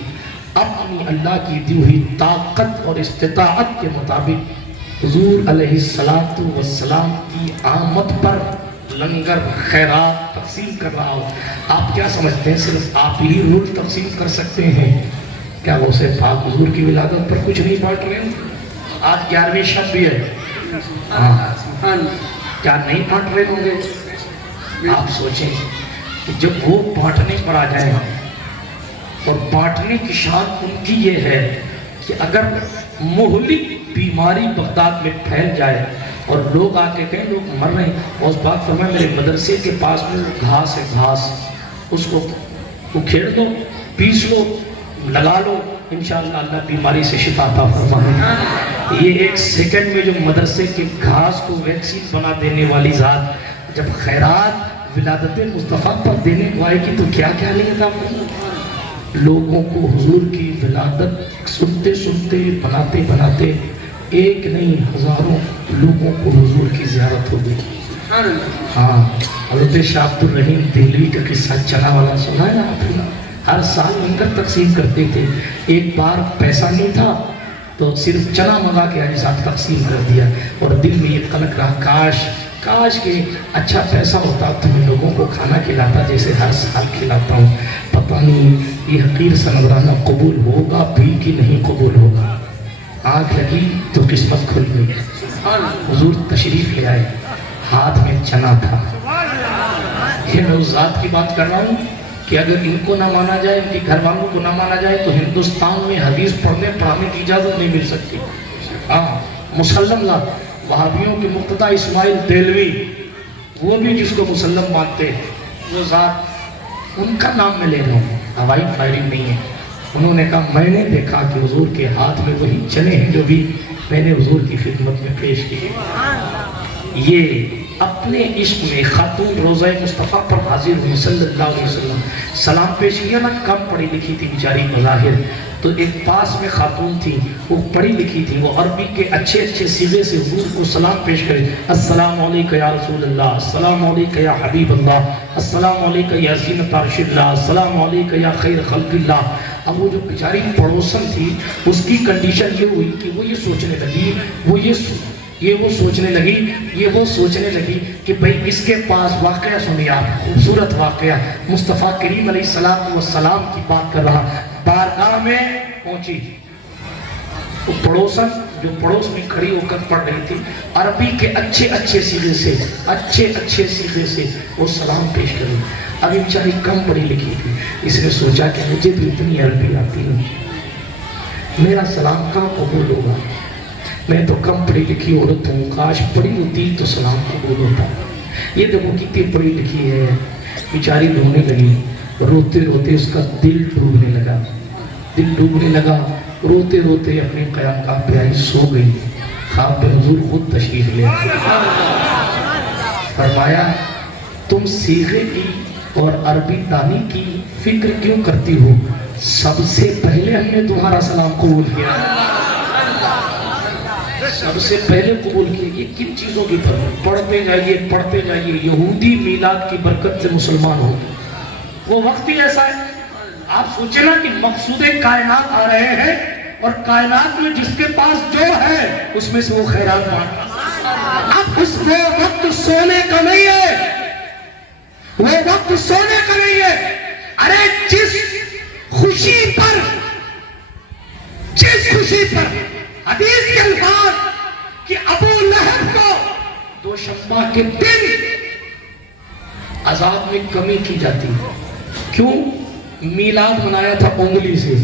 اپنی اللہ کی دی ہوئی طاقت اور استطاعت کے مطابق حضور علیہ السلام کی آمد پر لنگر خیرات تقسیم کر رہا ہو۔ آپ کیا سمجھتے ہیں صرف آپ ہی رول تقسیم کر سکتے ہیں؟ کیا وہ سے پاک حضور کی ولادت پر کچھ نہیں بانٹ رہے ہیں؟ آج 11ویں شب بھی ہے، کیا نہیں بانٹ رہے ہوں گے؟ آپ سوچیں کہ جب وہ بانٹنے پر آ جائیں، اور بانٹنے کی شان ان کی یہ ہے کہ اگر مہلک بیماری بغداد میں پھیل جائے اور لوگ آ کے کہیں لوگ مر رہے ہیں، اور اس بات فرمائے میرے مدرسے کے پاس میں گھاس ہے، گھاس اس کو اکھیڑ دو، پیس لو، لگا لو، انشاءاللہ اللہ بیماری سے شفا عطا فرمائے۔ یہ ایک سیکنڈ میں جو مدرسے کے گھاس کو ویکسین بنا دینے والی ذات جب خیرات ولادت مصطفیٰ پر دینے کو آئے گی تو کیا کیا نہیں تھا؟ لوگوں کو حضور کی ولادت سنتے سنتے بناتے بناتے ایک نہیں ہزاروں لوگوں کو حضور کی زیارت ہو گئی۔ ہاں، حضرت شاہ عبد الرحیم دہلوی کا قصہ چنا والا سنا ہے نا آپ نے؟ ہر سال لنگر تقسیم کرتے تھے، ایک بار پیسہ نہیں تھا تو صرف چنا منگا کے آج ساتھ تقسیم کر دیا، اور دل میں یہ قلق رہا کاش کہ اچھا پیسہ ہوتا تو میں لوگوں کو کھانا کھلاتا جیسے ہر سال کھلاتا ہوں۔ پتہ نہیں یہ حقیر سا نذرانہ قبول ہوگا بھی کہ نہیں قبول ہوگا۔ آنکھ لگی تو قسمت کھل گئی، حضور تشریف لے آئے، ہاتھ میں چنا تھا۔ یہ میں اس ذات کی بات کر رہا ہوں کہ اگر ان کو نہ مانا جائے، ان کے گھر والوں کو نہ مانا جائے تو ہندوستان میں حدیث پڑھانے کی اجازت نہیں مل سکتی۔ مسلم ذات وہابیوں کے مقتدی اسماعیل دہلوی، وہ بھی جس کو مسلم مانتے ہیں، وہ ذات ان کا نام میں لے رہا ہوں، ہوائی فائرنگ نہیں ہے۔ انہوں نے کہا میں نے دیکھا کہ حضور کے ہاتھ میں وہی چنے ہیں جو بھی میں نے حضور کی خدمت میں پیش کیے۔ یہ اپنے عشق میں خاتون روضہ مصطفیٰ پر حاضر ہوئی صلی اللہ علیہ وسلم، سلام پیش کیا نا، کم پڑھی لکھی تھی بیچاری بظاہر، تو ایک پاس میں خاتون تھی وہ پڑھی لکھی تھی، وہ عربی کے اچھے اچھے صیغے سے حضور کو سلام پیش کرے، السلام علیکہ یا رسول اللہ، السلام علیکہ یا حبیب اللہ، السلام علیکہ یا زینت عرش اللہ، السلام علیکہ یا خیر خلق اللہ۔ اب وہ جو بیچاری پڑوسن تھی اس کی کنڈیشن یہ ہوئی کہ وہ یہ سوچنے لگی کہ بھئی اس کے پاس واقعہ سنی، آپ خوبصورت واقعہ مصطفیٰ کریم علیہ السلام کی بات کر رہا، بارگاہ میں پہنچی، وہ پڑوسن جو پڑوس میں کھڑی ہو کر پڑھ رہی تھی، عربی کے اچھے اچھے صیغے سے وہ سلام پیش کر رہی۔ اب بیچاری کم پڑھی لکھی تھی، اس نے سوچا کہ مجھے بھی اتنی عربی آتی نہیں، میرا سلام کہاں قبول ہوگا، میں تو کم پڑھی لکھی عورت ہوں، کاش پڑھی ہوتی تو سلام قبول ہوتا۔ یہ دیکھو کتنی پڑھی لکھی ہے، بیچاری رونے لگی، روتے روتے اس کا دل ڈوبنے لگا، روتے روتے اپنے قیام گاہ پہ آئی، سو گئی، خواب میں حضور خود تشریف لے آئے، فرمایا تم صیغے کی اور عربی دانی کی فکر کیوں کرتی ہو، سب سے پہلے ہم نے تمہارا سلام قبول کیا، سب سے پہلے قبول کیا۔ یہ کن چیزوں کی برکت؟ پڑھتے جائیے، یہودی میلاد کی برکت سے مسلمان ہو۔ وہ وقت ہی ایسا ہے، آپ سوچیں نا کہ مقصود کائنات آ رہے ہیں اور کائنات میں جس کے پاس جو ہے اس میں سے وہ خیرات مانگتا۔ اب اس وہ وقت سونے کا نہیں ہے، وہ وقت سونے کا نہیں ہے۔ ارے جس خوشی پر حدیث کے الفاظ کہ ابو لہب کو دوشنبہ کے دن عذاب میں کمی کی جاتی، کیوں؟ میلاد منایا تھا انگلی سے۔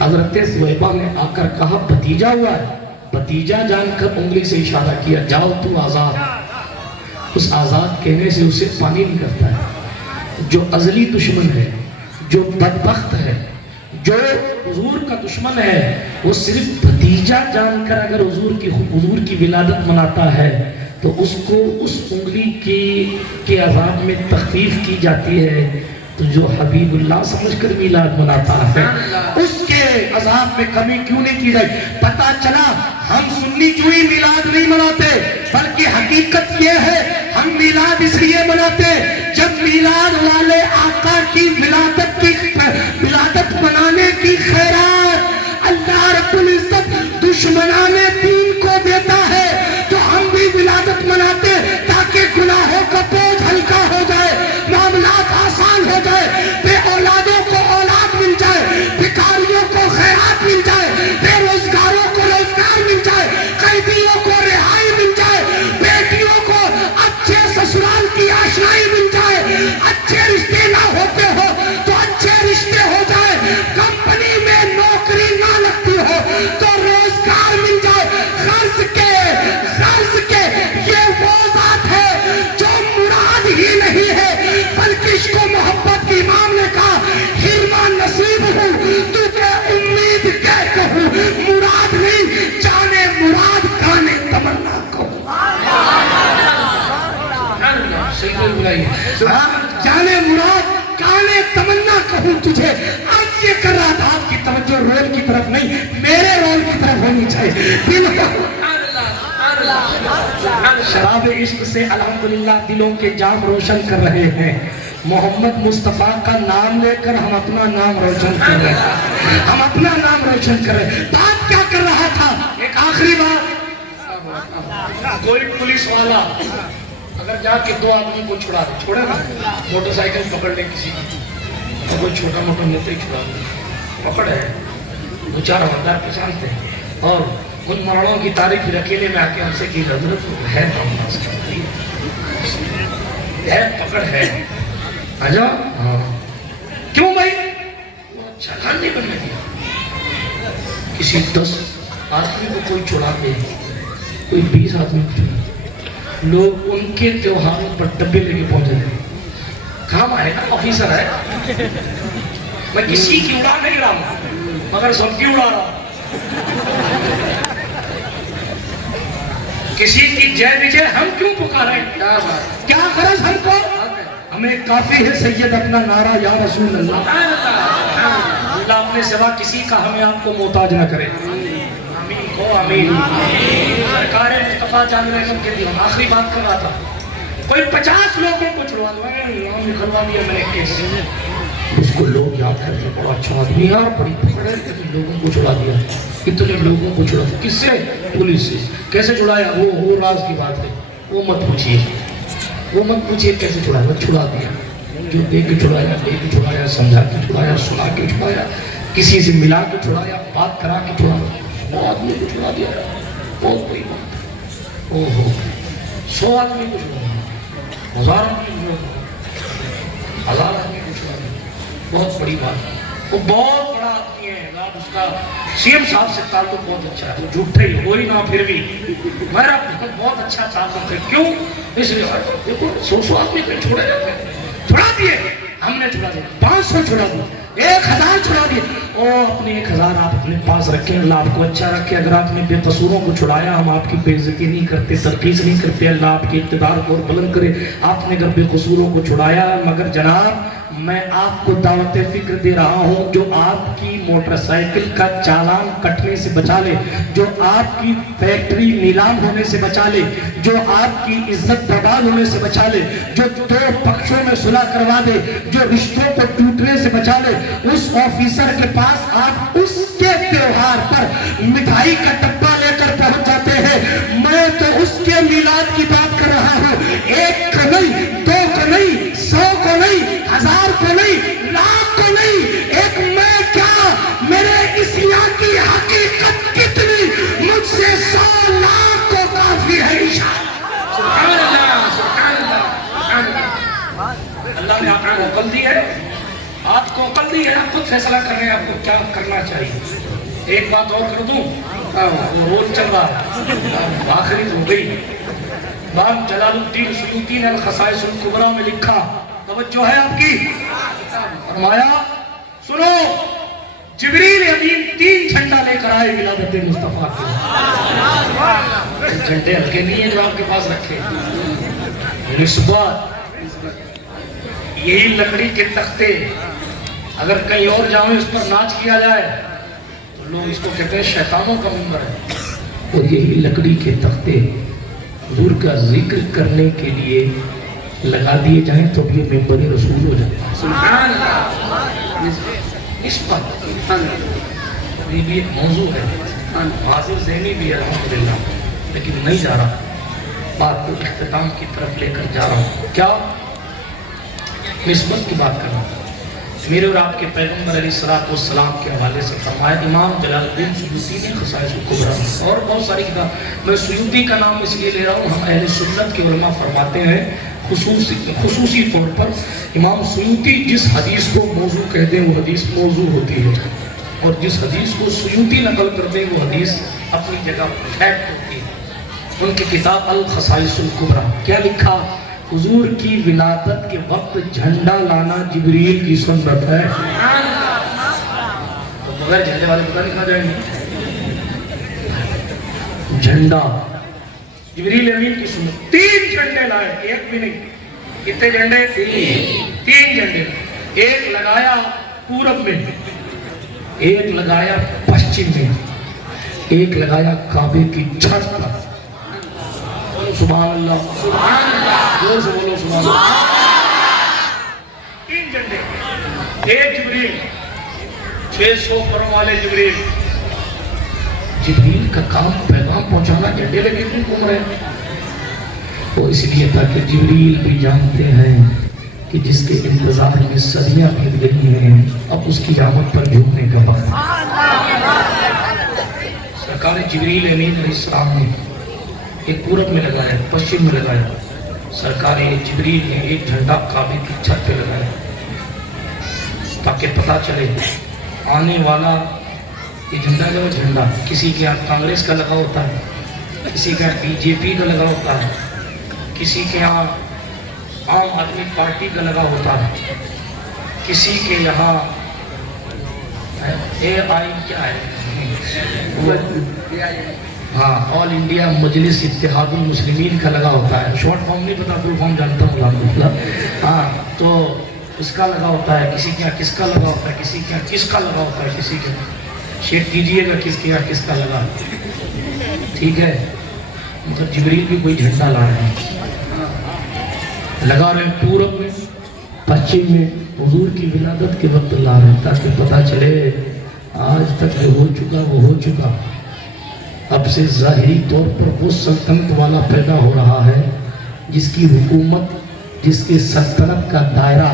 حضرت سویبہ نے آ کر کہا بھتیجا ہوا ہے، بھتیجا جان کر انگلی سے اشارہ کیا، جاؤ تو آزاد۔ اس آزاد کہنے سے اسے پانی نکلتا ہے۔ جو ازلی دشمن ہے، جو بدبخت ہے، جو حضور کا دشمن ہے، وہ صرف بھتیجا جان کر اگر حضور کی ولادت مناتا ہے تو اس کو اس انگلی کے عذاب میں تخفیف کی جاتی ہے، تو جو حبیب اللہ سمجھ کر میلاد مناتا ہے اس کے عذاب میں کمی کیوں نہیں کی جائے؟ پتہ چلا ہم سنی کیوں ہی میلاد نہیں مناتے، بلکہ حقیقت یہ ہے ہم میلاد اس لیے مناتے جب میلاد والے آقا کی ولادت منانے کی خیرات اللہ رب العزت دشمنان دین کو دیتا ہے تو ہم بھی ولادت مناتے تاکہ گناہوں کا بوجھ ہلکا ہو جائے، معاملات آسان ہو جائے، بے اولادوں کو اولاد مل جائے، بھکاریوں کو خیرات مل جائے، بے روزگاروں کو روزگار مل جائے، قیدیوں کو رہائی مل جائے، بیٹیوں کو اچھے سسرال کی آشنائی مل جائے، اچھے رشتے نہ ہوتے ہو تو اچھے رشتے ہو جائے، کمپنی میں نوکری نہ لگتی ہو تو روزگار مل جائے، غرض کے یہ وہ ذات ہے جو مراد ہی نہیں ہے بلکہ عشق و محبت کی امام نے کہا ہرما نصیب ہوں تجھے امید کہہ کہوں، مراد نہیں جانے مراد کانے تمنا کہوں، جانے مراد کانے تمنا کہوں تجھے۔ آج یہ کر رہا تھا آپ کی توجہ رول کی طرف نہیں میرے رول کی طرف ہونی چاہیے، دل شراب عشق سے الحمدللہ دلوں کے جام روشن کر رہے ہیں، محمد مصطفیٰ کا نام لے کر ہم اپنا نام روشن کر رہے ہیں، ہم اپنا نام روشن کر رہے ہیں۔ بات کیا کر رہا تھا؟ ایک آخری بات، کوئی پولیس والا اگر جا کے دو آدمی کو چھوڑا دے، چھوڑے نا موٹر سائیکل پکڑ لے کسی کی، کوئی چھوٹا موٹا نیتا ہی چھوڑا دے، پکڑ ہے، دو چار ہزار کسان تھے اور ان مرڑوں کی تاریخ پھر اکیلے میں آ کے ہم سے کی حضرت ہے ہے پکڑ ہے آجا کیوں بھائی چالان نہیں بننے دیا، کسی 10 آدمی کو کوئی چھوڑا دے، کوئی 20 آدمی کو چھوڑا دے، لوگ ان کے تیوہاروں پر ڈبے لے کے پہنچے تھے، کام آئے نا آفیسر ہے، میں کسی کی اڑا نہیں رہا ہوں مگر سب کی اڑا رہا ہوں، کسی کی جے وجے ہم کیوں پکاریں، کیا غرض ہم کو، ہمیں کافی ہے سید اپنا نعرہ یا رسول اللہ، اللہ اپنے سوا کسی کا ہمیں آپ کو محتاج نہ کرے، آمین کو آمین۔ سرکار مصطفیٰ جان رحمت کے لیے آخری بات کر رہا تھا، کوئی 50 لوگوں کو چھڑوا دیا، نام نکلوا دیا میں نے کیس، اس کو لوگ یاد کرتے بڑا اچھا آدمی یار بڑی پکڑے، لوگوں کو چھڑا دیا، اتنے لوگوں کو چھڑا دیا، کس سے؟ پولیس سے۔ کیسے چھڑایا؟ وہ راز کی بات ہے، وہ مت پوچھئے کیسے چھڑایا، چھڑا دیا، جو دے کے چھڑایا، سمجھا کے چھڑایا، سنا کے چھڑایا، کسی سے ملا کے چھڑایا، بات کرا کے چھڑایا، وہ آدمی کو چھڑا دیا، بہت بڑی بات، 100 آدمی کو چھڑا دیا، 1000 آدمی کو چھڑا دیا، بہت بڑی بات، وہ بہت بڑا آدمی ہے، اس کا سی ایم صاحب سے تعلق بہت اچھا ہے، وہ جھوٹے ہی ہوئی نہ پھر بھی میرا بہت اچھا تعلق ہے، کیوں؟ اس لیے دیکھو 100 آدمی پہ چھوڑے جاتے ہیں، چھوڑا دیے، ہم نے چھوڑا دیا، 500 چھوڑا دیا، 1000 چھوڑا دیا، اپنے 1000 آپ اپنے پاس رکھیں، اللہ آپ کو اچھا رکھے، اگر آپ نے بے قصوروں کو چھڑایا ہم آپ کی بے عزتی نہیں کرتے، ترقیص نہیں کرتے، اللہ آپ کے اقتدار کو بلند کرے، آپ نے اگر بے قصوروں کو چھڑایا، مگر جناب میں آپ کو دعوت فکر دے رہا ہوں، جو آپ کی موٹر سائیکل کا چالان کٹنے سے بچا لے، جو آپ کی فیکٹری نیلام ہونے سے بچا لے، جو آپ کی عزت برباد ہونے سے بچا لے، جو 2 پکشوں میں صلح کروا دے، جو رشتوں کو ٹوٹنے سے بچا لے، اس آفیسر کے پاس آپ اس کے تیوہار پر مٹھائی کا ڈبہ لے کر پہنچ جاتے ہیں، میں تو اس کے میلاد کی بات کر رہا ہوں، 1 کو نہیں، 2 کو نہیں، 100 کو نہیں، 1000 کو نہیں، لاکھ کو نہیں، ایک میں کیا میرے اس یہاں کی حقیقت کتنی، مجھ سے 100 لاکھ کو کافی ہے انشاءاللہ۔ سبحان اللہ، سبحان اللہ، سبحان اللہ، اللہ نے آپ کو عقل دی ہے، آپ کو عقل دی ہے، آپ خود فیصلہ کر رہے ہیں آپ کو کیا کرنا چاہیے۔ ایک بات اور کر دوں، روز چل رہا ہے، آخری ہو گئی، امام جلال الدین سیوطی نے الخصائص الکبریٰ میں لکھا، توجہ ہے آپ کی، فرمایا سنو جبریل امین 3 جھنڈا لے کر آئے ولادت مصطفیٰ کو، جھنڈے ہلکے نہیں ہیں جو آپ کے پاس رکھے، نسبت، یہی لکڑی کے تختے اگر کہیں اور جاؤں اس پر ناچ کیا جائے تو لوگ اس کو کہتے ہیں شیطانوں کا منبر ہے، اور یہی لکڑی کے تختے حضور کا ذکر کرنے کے لیے لگا دیے جائیں تو اب یہ ممبر رسول ہو جاتا ہے. سبحان اللہ. نسبت یہ بھی ایک موضوع ہے. حاضر ذہنی بھی ہے الحمدللہ، لیکن نہیں جا رہا، بات کو اختتام کی طرف لے کر جا رہا ہوں. کیا نسبت کی بات کر رہا ہوں. میرے اور آپ کے پیغمبر علیہ السلام کے حوالے سے فرمایا امام جلال الدین سیوطی نے خصائص الکبریٰ اور بہت ساری کتاب. میں سیوطی کا نام اس لیے لے رہا ہوں، ہم اہل سنت کے علماء فرماتے ہیں خصوصی طور پر امام سیوطی جس حدیث کو موضوع کہتے ہیں وہ حدیث موضوع ہوتی ہے، اور جس حدیث کو سیوطی نقل کرتے ہیں وہ حدیث اپنی جگہ فیکٹ ہوتی ہے. ان کی کتاب الخصائص الکبریٰ کیا لکھا؟ حضور کی ولادت کے وقت جھنڈا لانا جبریل کی سنت ہے. تو بغیر جھنڈے والے پتہ نہیں کہاں جائیں گے. جھنڈا جبریل امین کی سنت. 3 جھنڈے لائے، ایک بھی نہیں. کتنے جھنڈے؟ 3 جھنڈے. ایک لگایا پورب میں، ایک لگایا پشچم میں، ایک لگایا کعبے کی چھت پر. سبحان اللہ، سبحان اللہ، زور سے بولو سبحان اللہ. 3 جھنڈے. ایک جبریل، 600 پروں والے جبریل. جبریل کا کام پیغام پہنچانا، جھنڈے لگے کیوں گھوم رہے ہیں؟ وہ اس لیے تاکہ جبریل بھی جانتے ہیں کہ جس کے انتظار میں صدیاں بیت گئی ہیں اب اس کی آمد پر جھومنے کا وقت. سرکار جبریل امین علیہ السلام نے ایک پورب میں لگایا، پشچم میں لگایا. سرکار جبریل نے ایک جھنڈا کعبے کی چھت پہ لگایا تاکہ پتہ چلے آنے والا. یہ جھنڈا جو جھنڈا کسی کے یہاں کانگریس کا لگا ہوتا ہے، کسی کے یہاں BJP کا لگا ہوتا ہے، کسی کے یہاں عام آدمی پارٹی کا لگا ہوتا ہے، کسی کے یہاں AI کیا ہے، ہاں آل انڈیا مجلس اتحاد المسلمین کا لگا ہوتا ہے. شارٹ فارم نہیں پتا، فل فارم جانتا ہوں الحمدللہ. ہاں تو اس کا لگا ہوتا ہے. کسی کے یہاں کس کا لگا ہوتا ہے، کسی کے یہاں کس کا لگا ہوتا ہے، کسی کے چیک کیجئے گا کس کے یہاں کس کا لگا. ٹھیک ہے، مطلب جبریل بھی کوئی جھنڈا لا رہے ہیں، لگا رہے ہیں پورب میں، پشچم میں. حضور کی ولادت کے وقت لا رہے ہیں تاکہ پتہ چلے آج تک جو ہو چکا وہ ہو چکا. اب سے ظاہری طور پر وہ سلطنت والا پیدا ہو رہا ہے جس کی حکومت، جس کے سلطنت کا دائرہ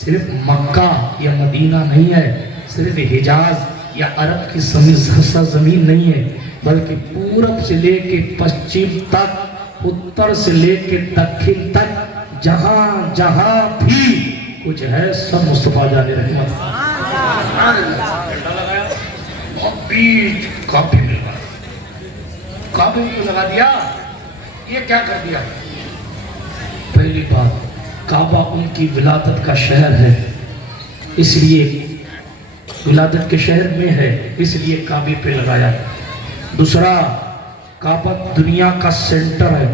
صرف مکہ یا مدینہ نہیں ہے، صرف حجاز یا عرب کی زمین نہیں ہے، بلکہ پورب سے لے کے پشچم تک، اتر سے لے کے دکھن تک، جہاں جہاں بھی کچھ ہے سب مصطفیٰ جان رحمت. اور بیچ کعبے میں لگا. کعبے کو لگا دیا. یہ کیا کر دیا؟ پہلی بات، کعبہ ان کی ولادت کا شہر ہے، اس لیے ولادت کے شہر میں ہے، اس لیے کعبے پہ لگایا. دوسرا، کعبہ دنیا کا سینٹر ہے.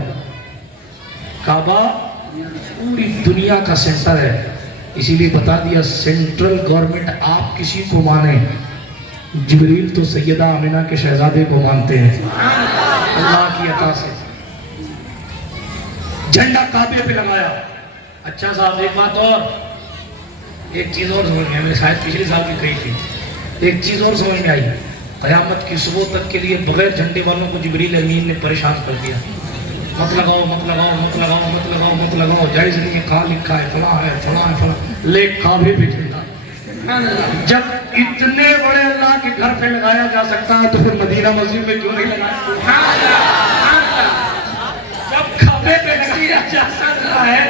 کعبہ پوری دنیا کا سینٹر ہے، اسی لیے بتا دیا سینٹرل گورنمنٹ آپ کسی کو مانیں. جبریل تو سیدہ آمنہ کے شہزادے کو مانتے ہیں اللہ کی عطا سے. جھنڈا کعبے پہ لگایا. اچھا صاحب ایک بات اور، ایک چیز اور سمجھ میں آئی، میں نے شاید پچھلے سال بھی کہی تھی. ایک چیز اور سمجھ میں آئی، قیامت کی صبح تک کے لیے بغیر جھنڈے والوں کو جبریل امین نے پریشان کر دیا. مت لگاؤ مت لگاؤ مت لگاؤ مت لگاؤ مت لگاؤ، جائز نہیں ہے، کہاں لکھا ہے، فلاں ہے فلاں ہے فلاں. لے کعبے پہ جھنڈا. جب اتنے بڑے اللہ کے گھر پہ لگایا جا سکتا ہے تو پھر مدینہ مسجد میں کیوں نہیں لگایا؟ جب کعبے پہ لگایا جا سکتا ہے،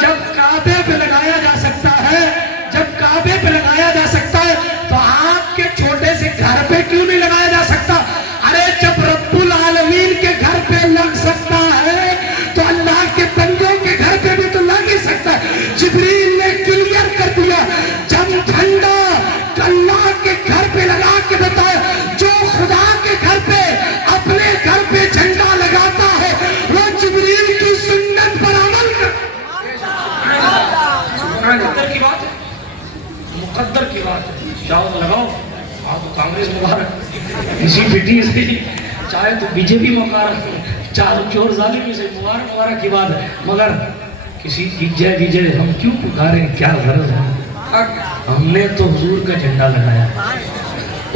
جب کعبے پہ لگایا جا سکتا ہے، جب کعبے پہ لگایا جا سکتا ہے تو آپ کے چھوٹے سے گھر پہ کیوں نہیں لگایا جا سکتا؟ ارے جب رب العالمین کے گھر پہ لگ سکتا ہے تو اللہ کے بندوں کے گھر پہ بھی تو لگ ہی سکتا ہے. جبریل نے کلیئر کر دیا، جب جھنڈا اللہ کے گھر پہ لگا کے بتایا، جو خدا کے گھر پہ اپنے گھر پہ جھنڈا لگاتا ہے وہ جبریل کی سنت پر عمل مقدر کی بات ہے، مقدر کی بات ہے. جاؤ لگاؤ، آپ کو کانگریس مبارک، کسی پٹی سے چاہے تو BJP مبارک. چور ظالمی سے مبارک کی بات ہے، مگر کسی کی جے دیجے ہم کیوں پکاریں، کیا غرض ہے؟ ہم نے تو حضور کا جھنڈا لگایا،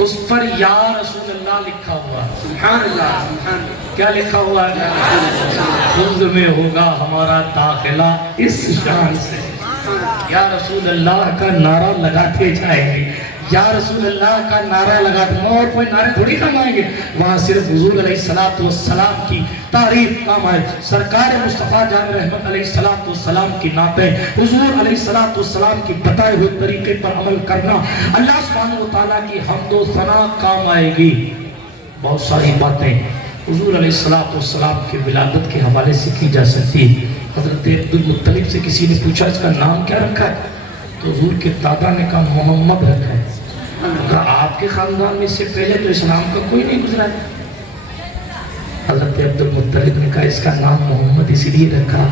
اس پر یا رسول اللہ لکھا ہوا، سبحان اللہ سبحان اللہ، کیا لکھا ہوا ہے؟ خود میں ہوگا ہمارا داخلہ اس شان سے، یا رسول اللہ کا نعرہ لگاتے جائیں گے، یا رسول اللہ کا نعرہ لگاتے ہیں، اور کوئی نعرے تھوڑی کام آئیں گے، وہاں صرف حضور علیہ السلام کی تعریف کام آئے، سرکار مصطفیٰ جان رحمت علیہ السلام کی نعتیں، حضور علیہ السلام کی بتائے ہوئے طریقے پر عمل کرنا، اللہ سبحانہ وتعالیٰ کی حمد و ثنا کام آئے گی۔ بہت ساری باتیں حضور علیہ السلام کی ولادت کے حوالے سے کی جا سکتی۔ حضرت عبدالمطلب سے کسی نے پوچھا اس کا نام کیا رکھا ہے، تو حضور کے دادا نے کہا محمد رکھا ہے۔ کہا آپ کے خاندان میں اس سے پہلے تو اسلام کا کوئی نہیں گزرا ہے۔ حضرت عبدالمطلب نے کہا اس کا نام محمد اس لیے رکھا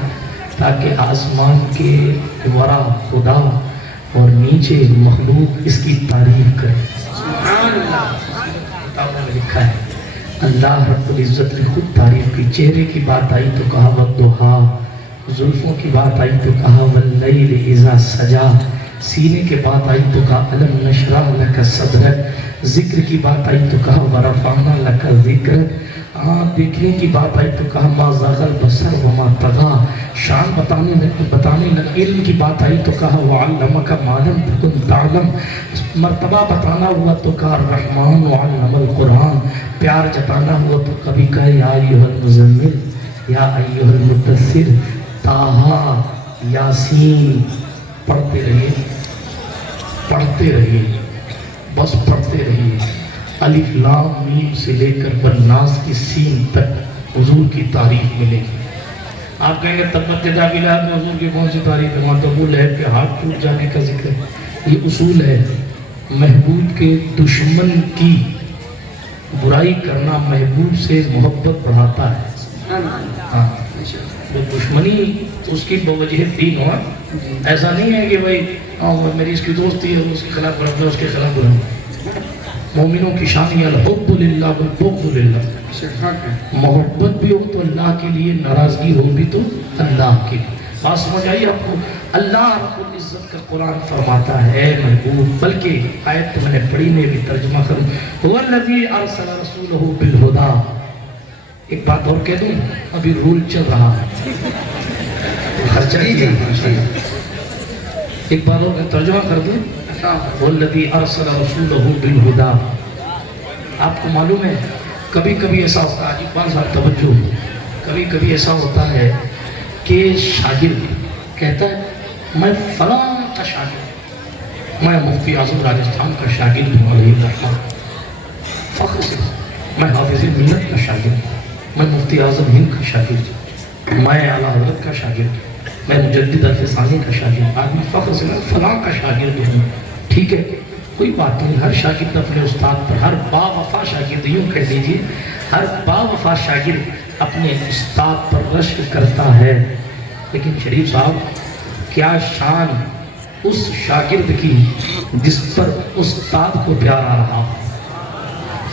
تاکہ آسمان کے ورا خدا اور نیچے مخلوق اس کی تعریف کرے۔ کتابوں میں لکھا ہے اللہ رب العزت نے خود تعریف کی، چہرے کی بات آئی تو کہا والضحیٰ، زلفوں کی بات آئی تو کہا واللیل اذا سجا، سینے کے بات آئی تو کہا الم نشرح لک صدرک، ذکر کی بات آئی تو کہا ورفعنا لک ذکرک، دیکھنے کی بات آئی تو کہا ما زاغ البصر وما طغی، شان بتانے لگ، علم کی بات آئی تو کہا وعلمک ما لم تکن تعلم، مرتبہ بتانا ہوا تو کہا الرحمن علم القرآن، پیار جتانا ہوا تو کبھی کہا یا ایھا المزمل، یا ایھا المدثر، طٰہٰ، یاسین، پڑھتے رہیے بس پڑھتے رہیے، الف لام میم سے لے کر والناس کی سین تک حضور کی تعریف ملے گی۔ آپ کہیں گے تبت یدا ابی لہب میں حضور کی کون سی تعریف ہے؟ وہاں تو ابو لہب کے ہاتھ ٹوٹ جانے کا ذکر ہے۔ یہ اصول ہے، محبوب کے دشمن کی برائی کرنا محبوب سے محبت بڑھاتا ہے۔ ہاں، دشمنی اس کی بوجہ دین ہوا، ایسا نہیں ہے کہ بھائی میری اس کی دوستی ہے اس کے خلاف برا، اس کے خلاف برا۔ مومنوں کی شان یہ الحب للہ والبغض للہ، محبت بھی ہو تو اللہ کے لیے، ناراضگی ہو بھی تو اللہ کے لیے۔ بات سمجھ آئی آپ کو؟ اللہ رب العزت کا قرآن فرماتا ہے محبوب، بلکہ آیت تو میں نے پڑھی میں بھی ترجمہ کروں، هو الذی ارسل رسولہ بالہدی۔ ایک بات اور کہہ دوں، ابھی رول چل رہا ہے، خرچہ کیا، ایک بات اور ترجمہ کر دوں، والذی ارسل رسولہ بالہدی۔ آپ کو معلوم ہے کبھی کبھی ایسا ہوتا ہے، اقبال صاحب توجہ، کبھی کبھی ایسا ہوتا ہے کہ شاگرد کہتا ہے میں فلاں کا شاگرد، میں مفتی اعظم راجستھان کا شاگرد ہوں علیہ الرحمہ، فخر سے، میں حافظ ملت کا شاگرد، میں مفتی اعظم ہند کا شاگرد، میں اعلیٰ حضرت کا شاگرد، میں مجدد الفسانی کا شاگرد، آدمی فخر سے میں فلاں کا شاگرد ہوں۔ ٹھیک ہے، کوئی بات نہیں، ہر شاگرد اپنے استاد پر، ہر با وفا شاگرد، یوں کہہ لیجیے ہر با وفا شاگرد اپنے استاد پر رشک کرتا ہے، لیکن شریف صاحب کیا شان اس شاگرد کی جس پر استاد کو پیار آ رہا،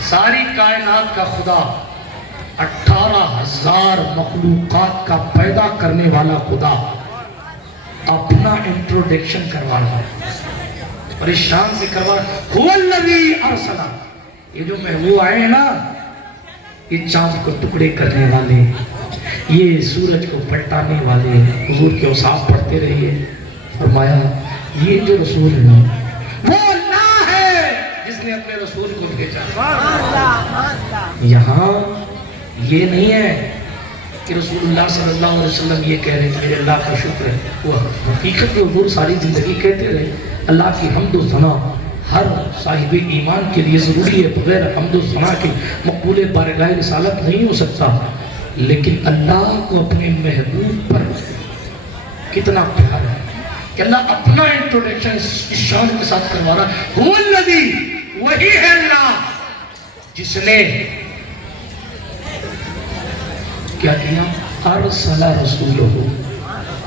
ساری کائنات کا خدا، 18,000 مخلوقات کا پیدا کرنے والا خدا اپنا انٹروڈکشن کروا رہا ہے، اور اس شان سے کروا رہا ہے، هو الذی ارسل۔ یہ جو محبوب آئے ہیں نا، یہ چاند کو ٹکڑے کرنے والے، یہ سورج کو پلٹانے والے، حضور کے اوصاف پڑھتے رہیے، فرمایا یہ جو رسول ہے وہ اللہ ہے جس نے اپنے رسول کو بھیجا۔ یہاں یہ نہیں ہے کہ رسول اللہ صلی اللہ علیہ وسلم یہ کہہ رہے ہیں اللہ کا شکر ہے، وہ حقیقت میں حضور ساری زندگی کہتے رہے اللہ کی حمد و ثنا ہر صاحب ایمان کے لیے ضروری ہے، بغیر حمد و ثنا کے مقبول بارگاہ رسالت نہیں ہو سکتا، لیکن اللہ کو اپنے محبوب پر کتنا پیار ہے کہ اللہ اپنا انٹروڈکشن اس شان کے ساتھ کروا رہا ہے، هو الذی، وہی ہے اللہ جس نے کیا کیا، ارسل رسولہ،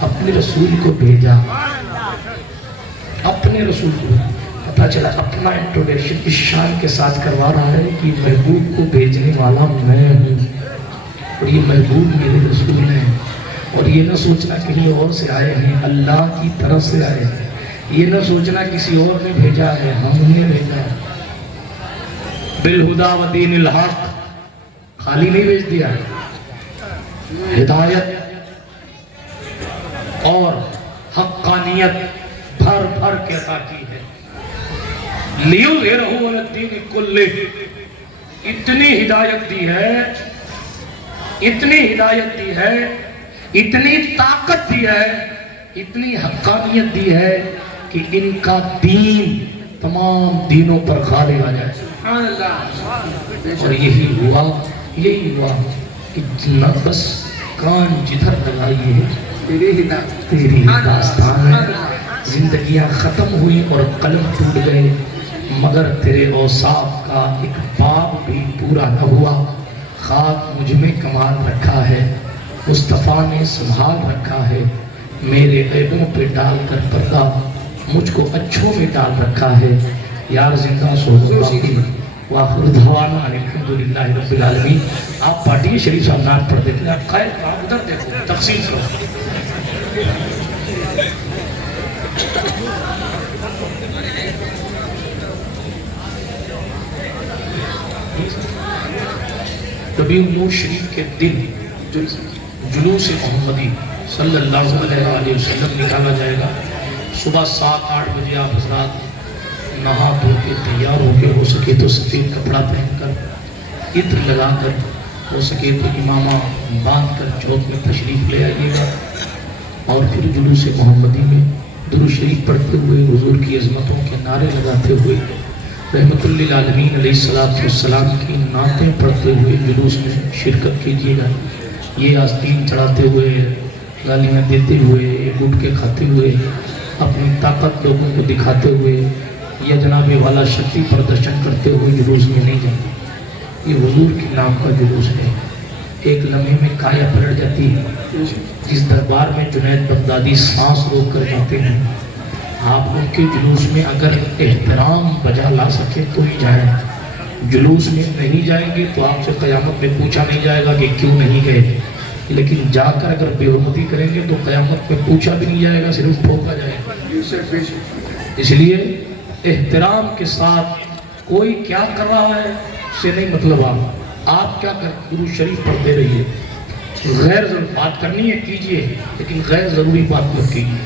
اپنے رسول کو بھیجا، اپنے رسول کو، پتا چلا اپنا انٹروڈکشن اس شان کے ساتھ کروا رہا ہے کہ محبوب کو بھیجنے والا میں ہوں، اور یہ محبوب میرے رسول ہیں، اور یہ نہ سوچنا کہیں اور سے آئے ہیں، اللہ کی طرف سے آئے ہیں، یہ نہ سوچنا کسی اور نے بھیجا ہے، ہم نے بھیجا ہے۔ بالہدا و دین الحق، خالی نہیں بھیج دیا ہے، ہدایت اور حقانیت بھر بھر کے عطا کی ہے۔ لِيُظْهِرَهُ عَلَى الدِّينِ كُلِّهِ، اتنی ہدایت دی ہے، اتنی ہدایت دی ہے، اتنی طاقت دی ہے، اتنی حقانیت دی ہے کہ ان کا دین تمام دینوں پر غالب آ جائے۔ سبحان اللہ۔ اور یہی ہوا کہ بس کان جدھر لگائیے تیری داستان ہے۔ زندگیاں ختم ہوئی اور قلم ٹوٹ گئے، مگر تیرے اوصاف کا ایک باب بھی پورا نہ ہوا۔ خاک مجھ میں کمال رکھا ہے، مصطفیٰ نے سنبھال رکھا ہے، میرے عیبوں پہ ڈال کر پردہ مجھ کو اچھوں میں ڈال رکھا ہے۔ یار زندہ سوزو باقی وآخر دعوانا الحمدللہ رب العالمین۔ آپ پارٹی شریف صاحب نات پڑھ دیتے ہیں، آپ خیر آپ ادھر دیکھو تقسیم کرو۔ ربیع النور شریف کے دن جلوس محمدی صلی اللہ علیہ وسلم نکالا جائے گا۔ صبح 7-8 بجے آپ حضرات نہا دھو کے تیار ہو کے، ہو سکے تو سفید کپڑا پہن کر، عطر لگا کر، ہو سکے تو امامہ باندھ کر چوک میں تشریف لے آئیے گا، اور پھر جلوس محمدی میں درود شریف پڑھتے ہوئے، حضور کی عظمتوں کے نعرے لگاتے ہوئے، رحمت للعالمین علیہ السلام کی نعتیں پڑھتے ہوئے جلوس میں شرکت کیجیے گا۔ یہ آستین چڑھاتے ہوئے، گالیاں دیتے ہوئے، گٹ کے کھاتے ہوئے، اپنی طاقت لوگوں کو دکھاتے ہوئے، یا جناب والا شکتی پردرشن کرتے ہوئے جلوس میں نہیں جائیں۔ یہ حضور کی نام کا جلوس ہے۔ ایک لمحے میں کایا پلٹ جاتی ہے۔ جس دربار میں جنید بغدادی سانس روک کر جاتے ہیں، آپ ان کے جلوس میں اگر احترام بجا لا سکے تو ہی جائیں۔ جلوس میں نہیں جائیں گے تو آپ سے قیامت میں پوچھا نہیں جائے گا کہ کیوں نہیں گئے، لیکن جا کر اگر بے حرمتی کریں گے تو قیامت میں پوچھا بھی نہیں جائے گا، صرف ٹھوکا جائے گا۔ اس لیے احترام کے ساتھ کوئی کیا کر رہا ہے اس سے نہیں مطلب، آپ کیا کر درود شریف پڑھتے رہیے۔ غیر ضروری بات کرنی ہے کیجئے، لیکن غیر ضروری بات مت کیجئے،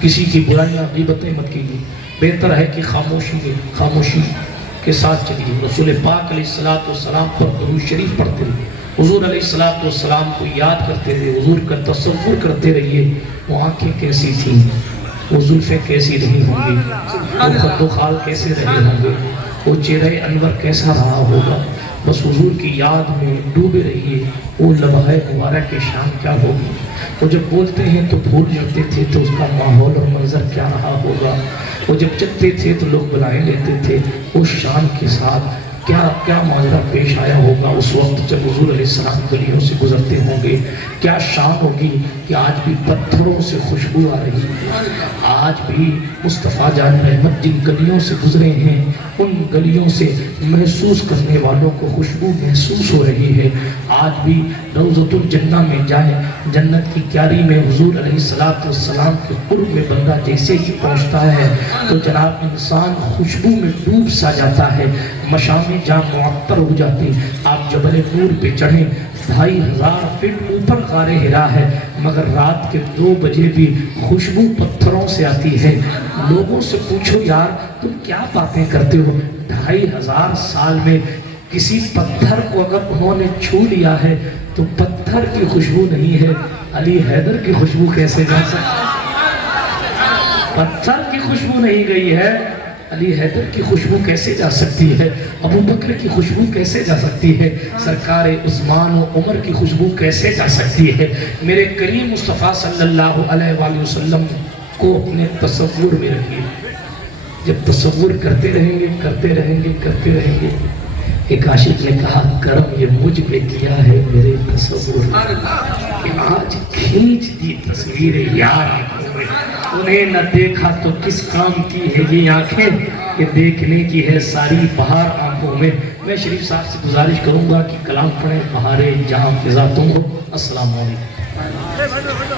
کسی کی برائیاں غیبتیں مت کیجئے۔ بہتر ہے کہ خاموشی کے ساتھ چلیے۔ رسول پاک علیہ السلام پر درود شریف پڑھتے رہیے، حضور علیہ السلام کو یاد کرتے رہیے، حضور کا تصور کرتے رہیے۔ وہ آنکھیں کیسی تھیں، وہ زلفیں کیسی رہی ہوں گی، وہ خد و خال کیسے رہے ہوں گے، وہ چہرہ انور کیسا رہا ہوگا۔ بس حضور کی یاد میں ڈوبے رہیے۔ وہ لمحہ مبارک کی شان کیا ہوگی، وہ جب بولتے ہیں تو پھول جھڑتے تھے تو اس کا ماحول اور منظر کیا رہا ہوگا، وہ جب چلتے تھے تو لوگ بلائیں لیتے تھے، اس شان کے ساتھ کیا ماجرا پیش آیا ہوگا اس وقت جب حضور علیہ السلام گلیوں سے گزرتے ہوں گے۔ کیا شان ہوگی کہ آج بھی پتھروں سے خوشبو آ رہی ہے، آج بھی مصطفیٰ جان رحمت جن گلیوں سے گزرے ہیں ان گلیوں سے محسوس کرنے والوں کو خوشبو محسوس ہو رہی ہے۔ آج بھی روضۃ الجنہ میں جائیں، جنت کی کیاری میں حضور علیہ السلام کے قرب میں بندہ جیسے ہی پہنچتا ہے تو جناب انسان خوشبو میں ڈوب سا جاتا ہے، مشامیں جہاں معطر ہو جاتی۔ آپ جبل نور پہ چڑھیں، 2500 فٹ اوپر غار ہرا ہے، مگر رات کے 2 بجے بھی خوشبو پتھروں سے آتی ہے۔ لوگوں سے پوچھو یار تم کیا باتیں کرتے ہو، 2500 سال میں کسی پتھر کو اگر انہوں نے چھو لیا ہے تو پتھر کی خوشبو نہیں ہے، علی حیدر کی خوشبو کیسے جا سکتی؟ پتھر کی خوشبو نہیں گئی ہے، علی حیدر کی خوشبو کیسے جا سکتی ہے؟ ابو بکر کی خوشبو کیسے جا سکتی ہے؟ سرکار عثمان و عمر کی خوشبو کیسے جا سکتی ہے؟ میرے کریم مصطفیٰ صلی اللہ علیہ وآلہ وسلم کو اپنے تصور میں رکھیے۔ جب تصور کرتے رہیں گے، ایک عاشق نے کہا کرم یہ مجھ پہ کیا ہے میرے تصور کہ آج کھینچ دی تصویر یار، انہیں نہ دیکھا تو کس کام کی ہے یہ آنکھیں، یہ دیکھنے کی ہے ساری بہار آنکھوں میں. میں شریف صاحب سے گزارش کروں گا کہ کلام پڑھیں. بہار جہاں فضا تم ہو. السلام علیکم.